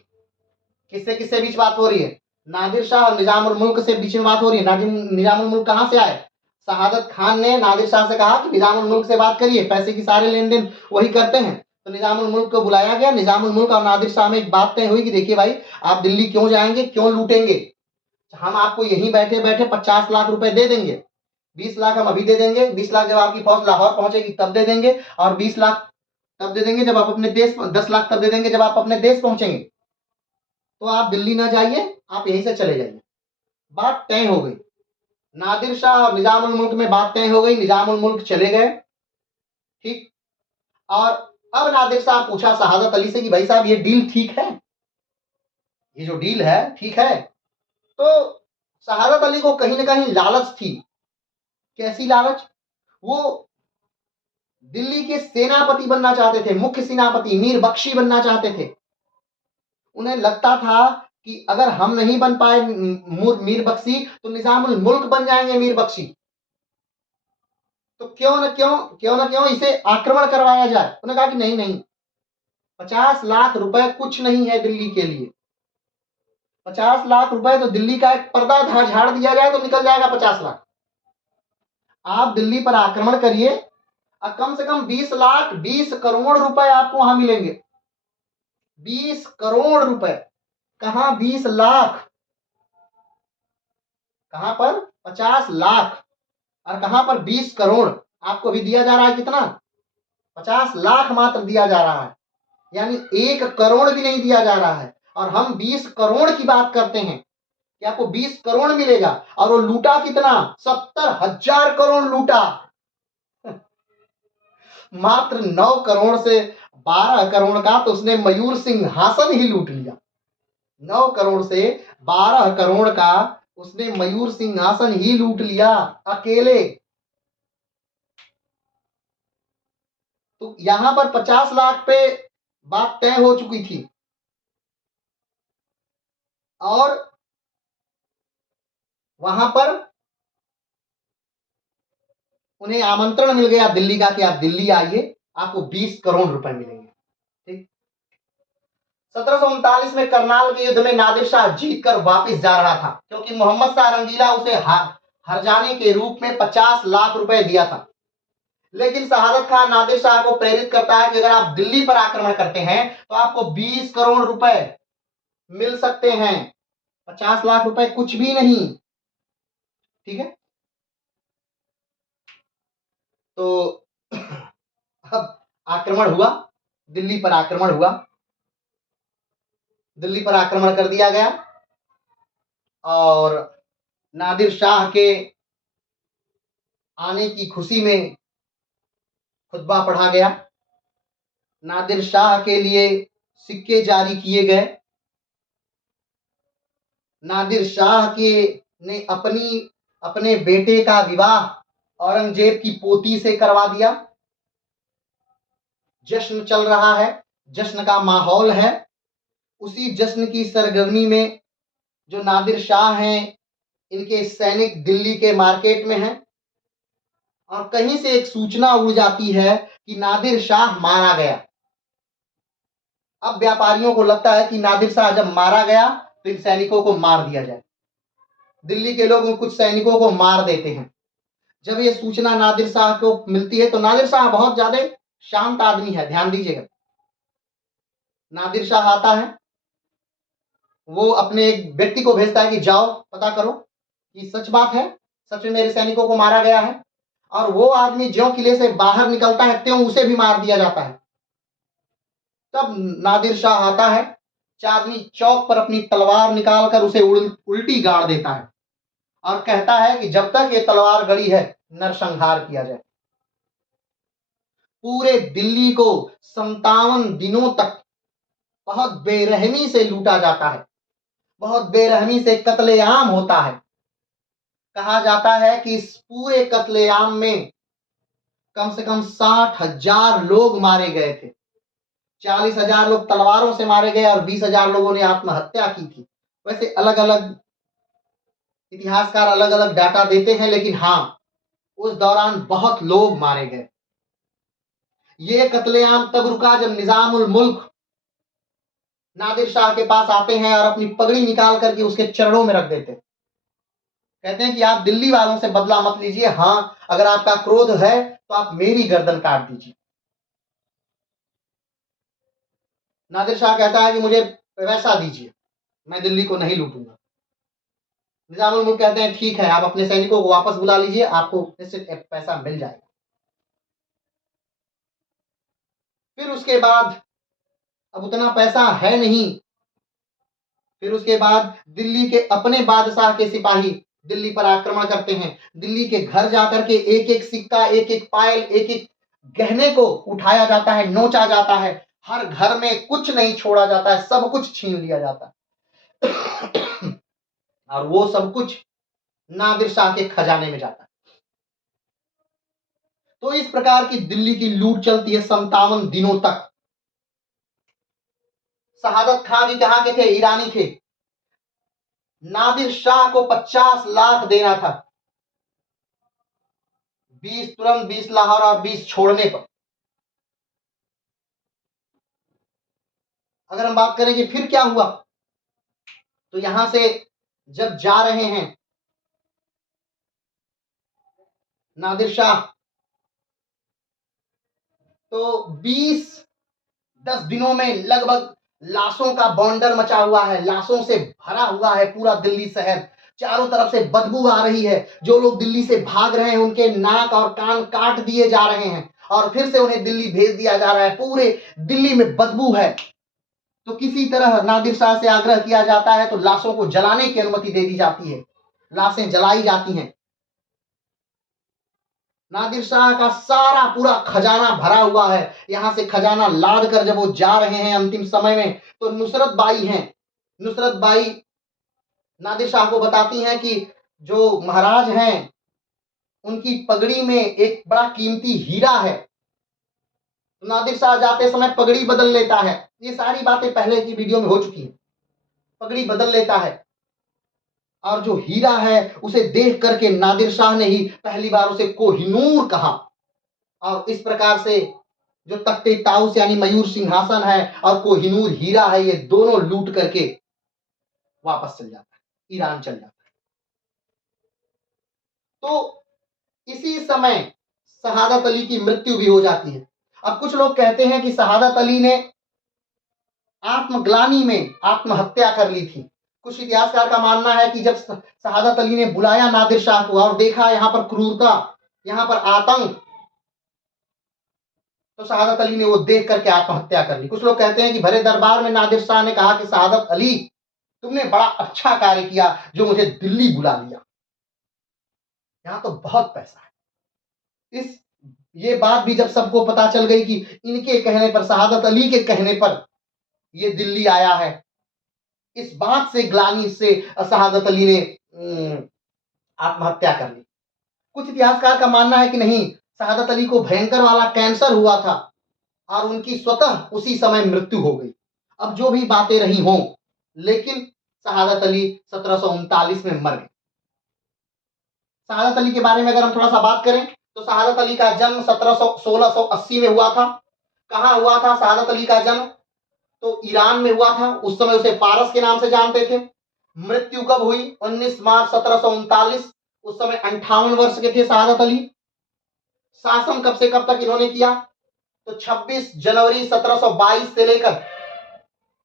किससे किससे बीच बात हो रही है? नादिर शाह और निजाम उल मुल्क से बीच में बात हो रही है। निजाम उल मुल्क कहां से आए? शहादत खान ने नादिर शाह से कहा कि निजाम उल मुल्क से बात करिए, पैसे की सारे लेन देन वही करते हैं। तो निजाम उल मुल्क को बुलाया गया। निजाम उल मुल्क और नादिर शाह में एक बात तय हुई कि देखिए भाई, आप दिल्ली क्यों जाएंगे, क्यों लूटेंगे? हम आपको यहीं बैठे बैठे 50 लाख रुपए दे देंगे, 20 लाख हम अभी दे देंगे, 20 लाख जब आपकी फौज लाहौर पहुंचेगी तब दे देंगे, और 20 लाख तब दे देंगे जब आप अपने देश, 10 लाख तब दे देंगे जब आप अपने देश पहुंचेंगे। तो आप दिल्ली ना जाइए, आप यहीं से चले जाइए। बात तय हो गई। नादिर शाह और निजाम उल मुल्क में बात तय हो गई, निजाम उल मुल्क चले गए। ठीक, और अब नादिर शाह पूछा शहादत अली से कि भाई साहब ये डील ठीक है, ये जो डील है ठीक है? तो शहादत अली को कहीं ना कहीं लालच थी। कैसी लालच? वो दिल्ली के सेनापति बनना चाहते थे, मुख्य सेनापति मीर बख्शी बनना चाहते थे। उन्हें लगता था कि अगर हम नहीं बन पाए मीर बख्शी, तो निजाम उल मुल्क बन जाएंगे मीर बख्शी। तो क्यों ना क्यों इसे आक्रमण करवाया जाए। उन्होंने कहा कि नहीं नहीं, 50 लाख रुपए कुछ नहीं है दिल्ली के लिए। 50 लाख रुपए तो दिल्ली का एक पर्दा झाड़ दिया जाए तो निकल जाएगा 50 लाख। आप दिल्ली पर आक्रमण करिए और कम से कम 20 लाख, 20 करोड़ रुपए आपको वहां मिलेंगे। 20 करोड़ रुपए, कहां 20 लाख, कहां पर 50 लाख, और कहां पर 20 करोड़। आपको भी दिया जा रहा है कितना? 50 लाख मात्र दिया जा रहा है, यानी 1 करोड़ भी नहीं दिया जा रहा है, और हम 20 करोड़ की बात करते हैं। कि आपको 20 करोड़ मिलेगा, और वो लूटा कितना? 70,000 करोड़ लूटा। मात्र 9 करोड़ से 12 करोड़ का तो उसने मयूर सिंहासन ही लूट लिया। 9 करोड़ से 12 करोड़ का उसने मयूर सिंहासन ही लूट लिया अकेले। तो यहां पर 50 लाख पे बात तय हो चुकी थी, और वहां पर उन्हें आमंत्रण मिल गया दिल्ली का कि आप दिल्ली आइए, आपको 20 करोड़ रुपए मिलेंगे। ठीक। 1739 में करनाल के युद्ध में नादिर शाह जीत कर वापिस जा रहा था, क्योंकि मोहम्मद शाह रंगीला उसे हर जाने के रूप में 50 लाख रुपए दिया था। लेकिन शहादत खान नादिर शाह को प्रेरित करता है कि अगर आप दिल्ली पर आक्रमण करते हैं तो आपको 20 करोड़ रुपए मिल सकते हैं, 50 लाख रुपए कुछ भी नहीं। ठीक है। तो अब आक्रमण हुआ, दिल्ली पर आक्रमण हुआ, दिल्ली पर आक्रमण कर दिया गया, और नादिर शाह के आने की खुशी में खुतबा पढ़ा गया, नादिर शाह के लिए सिक्के जारी किए गए, नादिर शाह के ने अपने बेटे का विवाह औरंगजेब की पोती से करवा दिया। जश्न चल रहा है, जश्न का माहौल है। उसी जश्न की सरगर्मी में जो नादिर शाह हैं, इनके सैनिक दिल्ली के मार्केट में हैं, और कहीं से एक सूचना उड़ जाती है कि नादिर शाह मारा गया। अब व्यापारियों को लगता है कि नादिर शाह जब मारा गया तो इन सैनिकों को मार दिया जाए। दिल्ली के लोग उन कुछ सैनिकों को मार देते हैं। जब ये सूचना नादिर शाह को मिलती है, तो नादिर शाह बहुत ज्यादा शांत आदमी है, ध्यान दीजिएगा। नादिर शाह आता है, वो अपने एक व्यक्ति को भेजता है कि जाओ पता करो कि सच बात है, सच में मेरे सैनिकों को मारा गया है। और वो आदमी ज्यों किले से बाहर निकलता है त्यों उसे भी मार दिया जाता है। तब नादिर शाह आता है, चांदनी चौक पर अपनी तलवार निकालकर उसे उल्टी गाड़ देता है, और कहता है कि जब तक ये तलवार गड़ी है नरसंहार किया जाए। पूरे दिल्ली को 57 दिनों तक बहुत बेरहमी से लूटा जाता है, बहुत बेरहमी से कत्लेआम होता है। कहा जाता है कि इस पूरे कत्लेआम में कम से कम 60,000 लोग मारे गए थे। 40,000 लोग तलवारों से मारे गए और 20,000 लोगों ने आत्महत्या की थी। वैसे अलग अलग इतिहासकार अलग अलग डाटा देते हैं, लेकिन हाँ, उस दौरान बहुत लोग मारे गए। ये कत्लेआम तब रुका जब निजामुल मुल्क नादिर शाह के पास आते हैं और अपनी पगड़ी निकाल करके उसके चरणों में रख देते हैं। कहते हैं कि आप दिल्ली वालों से बदला मत लीजिए, हाँ अगर आपका क्रोध है तो आप मेरी गर्दन काट दीजिए। नादिर शाह कहता है कि मुझे पैसा दीजिए, मैं दिल्ली को नहीं लूटूंगा। निजामुल मुल्क कहते हैं ठीक है, आप अपने सैनिकों को वापस बुला लीजिए, आपको निश्चित पैसा मिल जाएगा। फिर उसके बाद अब उतना पैसा है नहीं। फिर उसके बाद दिल्ली के अपने बादशाह के सिपाही दिल्ली पर आक्रमण करते हैं। दिल्ली के घर जाकर के एक एक सिक्का, एक एक पायल, एक एक गहने को उठाया जाता है, नोचा जाता है। हर घर में कुछ नहीं छोड़ा जाता है, सब कुछ छीन लिया जाता है। और वो सब कुछ नादिर शाह के खजाने में जाता है। तो इस प्रकार की दिल्ली की लूट चलती है 57 दिनों तक। शहादत खान भी कहां के थे? ईरानी थे। नादिर शाह को 50 लाख देना था, 20 तुरंत, 20 लाहौर और 20 छोड़ने पर। अगर हम बात करें कि फिर क्या हुआ, तो यहां से जब जा रहे हैं नादिर शाह, तो 10 दिनों में लगभग लाशों का बौंडर मचा हुआ है, लाशों से भरा हुआ है पूरा दिल्ली शहर। चारों तरफ से बदबू आ रही है। जो लोग दिल्ली से भाग रहे हैं उनके नाक और कान काट दिए जा रहे हैं, और फिर से उन्हें दिल्ली भेज दिया जा रहा है। पूरे दिल्ली में बदबू है। तो किसी तरह नादिर शाह से आग्रह किया जाता है तो लाशों को जलाने की अनुमति दे दी जाती है, लाशें जलाई जाती हैं। नादिर शाह का सारा पूरा खजाना भरा हुआ है, यहां से खजाना लाद कर जब वो जा रहे हैं अंतिम समय में, तो नुसरत बाई हैं, नुसरत बाई नादिर शाह को बताती हैं कि जो महाराज हैं उनकी पगड़ी में एक बड़ा कीमती हीरा है। तो नादिर शाह जाते समय पगड़ी बदल लेता है, ये सारी बातें पहले की वीडियो में हो चुकी हैं। पगड़ी बदल लेता है और जो हीरा है उसे देख करके नादिर शाह ने ही पहली बार उसे कोहिनूर कहा, और इस प्रकार से जो तख्ते ताउस यानी मयूर सिंहासन है और कोहिनूर हीरा है, ये दोनों लूट करके वापस चल जाता है, ईरान चल जाता है। तो इसी समय शहादत अली की मृत्यु भी हो जाती है। अब कुछ लोग कहते हैं कि शहादत अली ने आत्मग्लानि में आत्महत्या कर ली थी। कुछ इतिहासकार का मानना है कि जब शहादत अली ने बुलाया नादिर शाह को और देखा यहाँ पर क्रूरता, यहाँ पर आतंक, तो शहादत अली ने वो देख करके आत्महत्या कर ली। कुछ लोग कहते हैं कि भरे दरबार में नादिर शाह ने कहा कि शहादत अली, तुमने बड़ा अच्छा कार्य किया जो मुझे दिल्ली बुला लिया, यहाँ तो बहुत पैसा है। ये बात भी जब सबको पता चल गई कि इनके कहने पर, शहादत अली के कहने पर ये दिल्ली आया है, इस बात से ग्लानि से शहादत अली ने आत्महत्या कर ली। कुछ इतिहासकार का मानना है कि नहीं, शहादत अली को भयंकर वाला कैंसर हुआ था और उनकी स्वतः उसी समय मृत्यु हो गई। अब जो भी बातें रही हों, लेकिन शहादत अली 1739 में मर गए। शहादत अली के बारे में अगर हम थोड़ा सा बात करें तो शहादत अली का जन्म 1680 में हुआ था। कहाँ हुआ था शहादत अली का जन्म? तो ईरान में हुआ था। उस समय उसे फारस के नाम से जानते थे। मृत्यु कब हुई? 19 मार्च 1739। उस समय 58 वर्ष के थे शहादत अली। शासन कब से कब तक इन्होंने किया? तो 26 जनवरी 1722 से लेकर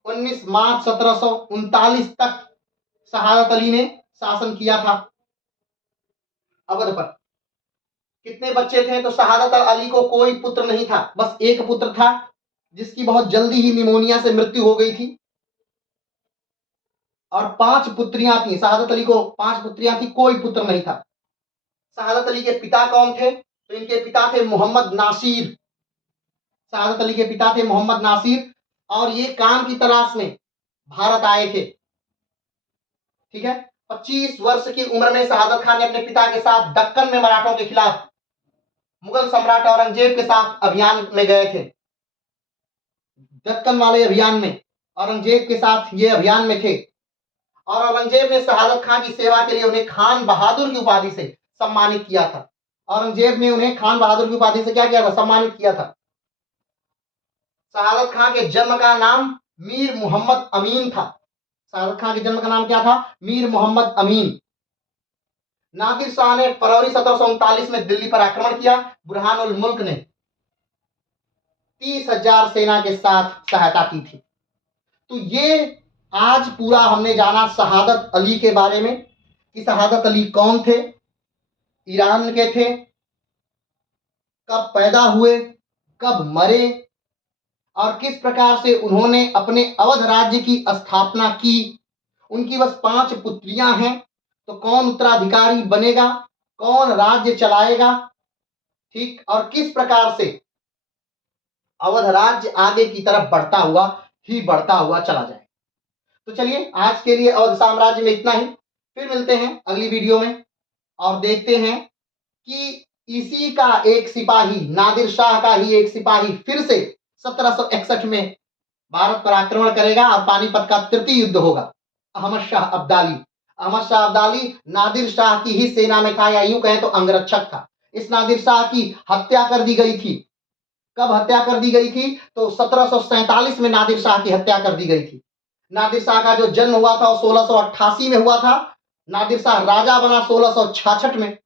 19 मार्च 1739 तक शहादत अली ने शासन किया था अवध पर। कितने बच्चे थे? तो शहादत अली को कोई पुत्र नहीं था, बस एक पुत्र था जिसकी बहुत जल्दी ही निमोनिया से मृत्यु हो गई थी, और 5 पुत्रियां थी। शहादत अली को 5 पुत्रियां थी, कोई पुत्र नहीं था। शहादत अली के पिता कौन थे? तो इनके पिता थे मोहम्मद नासिर। शहादत अली के पिता थे मोहम्मद नासिर, और ये काम की तलाश में भारत आए थे। ठीक है। 25 वर्ष की उम्र में शहादत खान ने अपने पिता के साथ दक्कन में मराठों के खिलाफ मुगल सम्राट औरंगजेब के साथ अभियान में गए थे। दक्कन वाले अभियान में औरंगजेब के साथ ये अभियान में थे, और औरंगजेब ने शहादत खान की सेवा के लिए उन्हें खान बहादुर की उपाधि से सम्मानित किया था। औरंगजेब ने उन्हें खान बहादुर की उपाधि से क्या किया था? सम्मानित किया था। शहादत खान के जन्म का नाम मीर मोहम्मद अमीन था। शहादत खान के जन्म का नाम क्या था? मीर मोहम्मद अमीन। नादिर शाह ने फरवरी 1739 में दिल्ली पर आक्रमण किया। बुरहान उल मुल्क ने 30,000 सेना के साथ सहायता की थी। तो ये आज पूरा हमने जाना शहादत अली के बारे में कि शहादत अली कौन थे, ईरान के थे, कब पैदा हुए, कब मरे, और किस प्रकार से उन्होंने अपने अवध राज्य की स्थापना की। उनकी बस 5 पुत्रियां हैं, तो कौन उत्तराधिकारी बनेगा, कौन राज्य चलाएगा, ठीक, और किस प्रकार से अवध राज्य आगे की तरफ बढ़ता हुआ चला जाए। तो चलिए आज के लिए अवध साम्राज्य में इतना ही। फिर मिलते हैं अगली वीडियो में और देखते हैं कि इसी का एक सिपाही, नादिर शाह का ही एक सिपाही फिर से 1761 में भारत पर आक्रमण करेगा और पानीपत का तृतीय युद्ध होगा। अहमद शाह अब्दाली। अहमद शाह अब्दाली नादिर शाह की ही सेना में था, या यूं कहें तो अंगरक्षक था। इस नादिर शाह की हत्या कर दी गई थी। कब हत्या कर दी गई थी? तो 1747 में नादिर शाह की हत्या कर दी गई थी। नादिर शाह का जो जन्म हुआ था वो 1688 में हुआ था। नादिर शाह राजा बना 1666 में,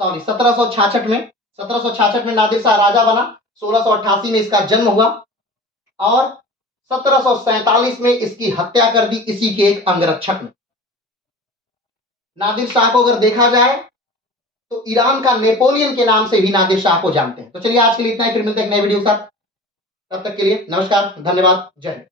सॉरी 1766 में नादिर शाह राजा बना। 1688 में इसका जन्म हुआ और 1747 में इसकी हत्या कर दी इसी के एक अंगरक्षक ने। नादिर शाह को अगर देखा जाए तो ईरान का नेपोलियन के नाम से भी नादिर शाह को जानते हैं। तो चलिए आज के लिए इतना ही, फिर मिलते हैं एक नए वीडियो के साथ। तब तक के लिए नमस्कार, धन्यवाद, जय हिंद।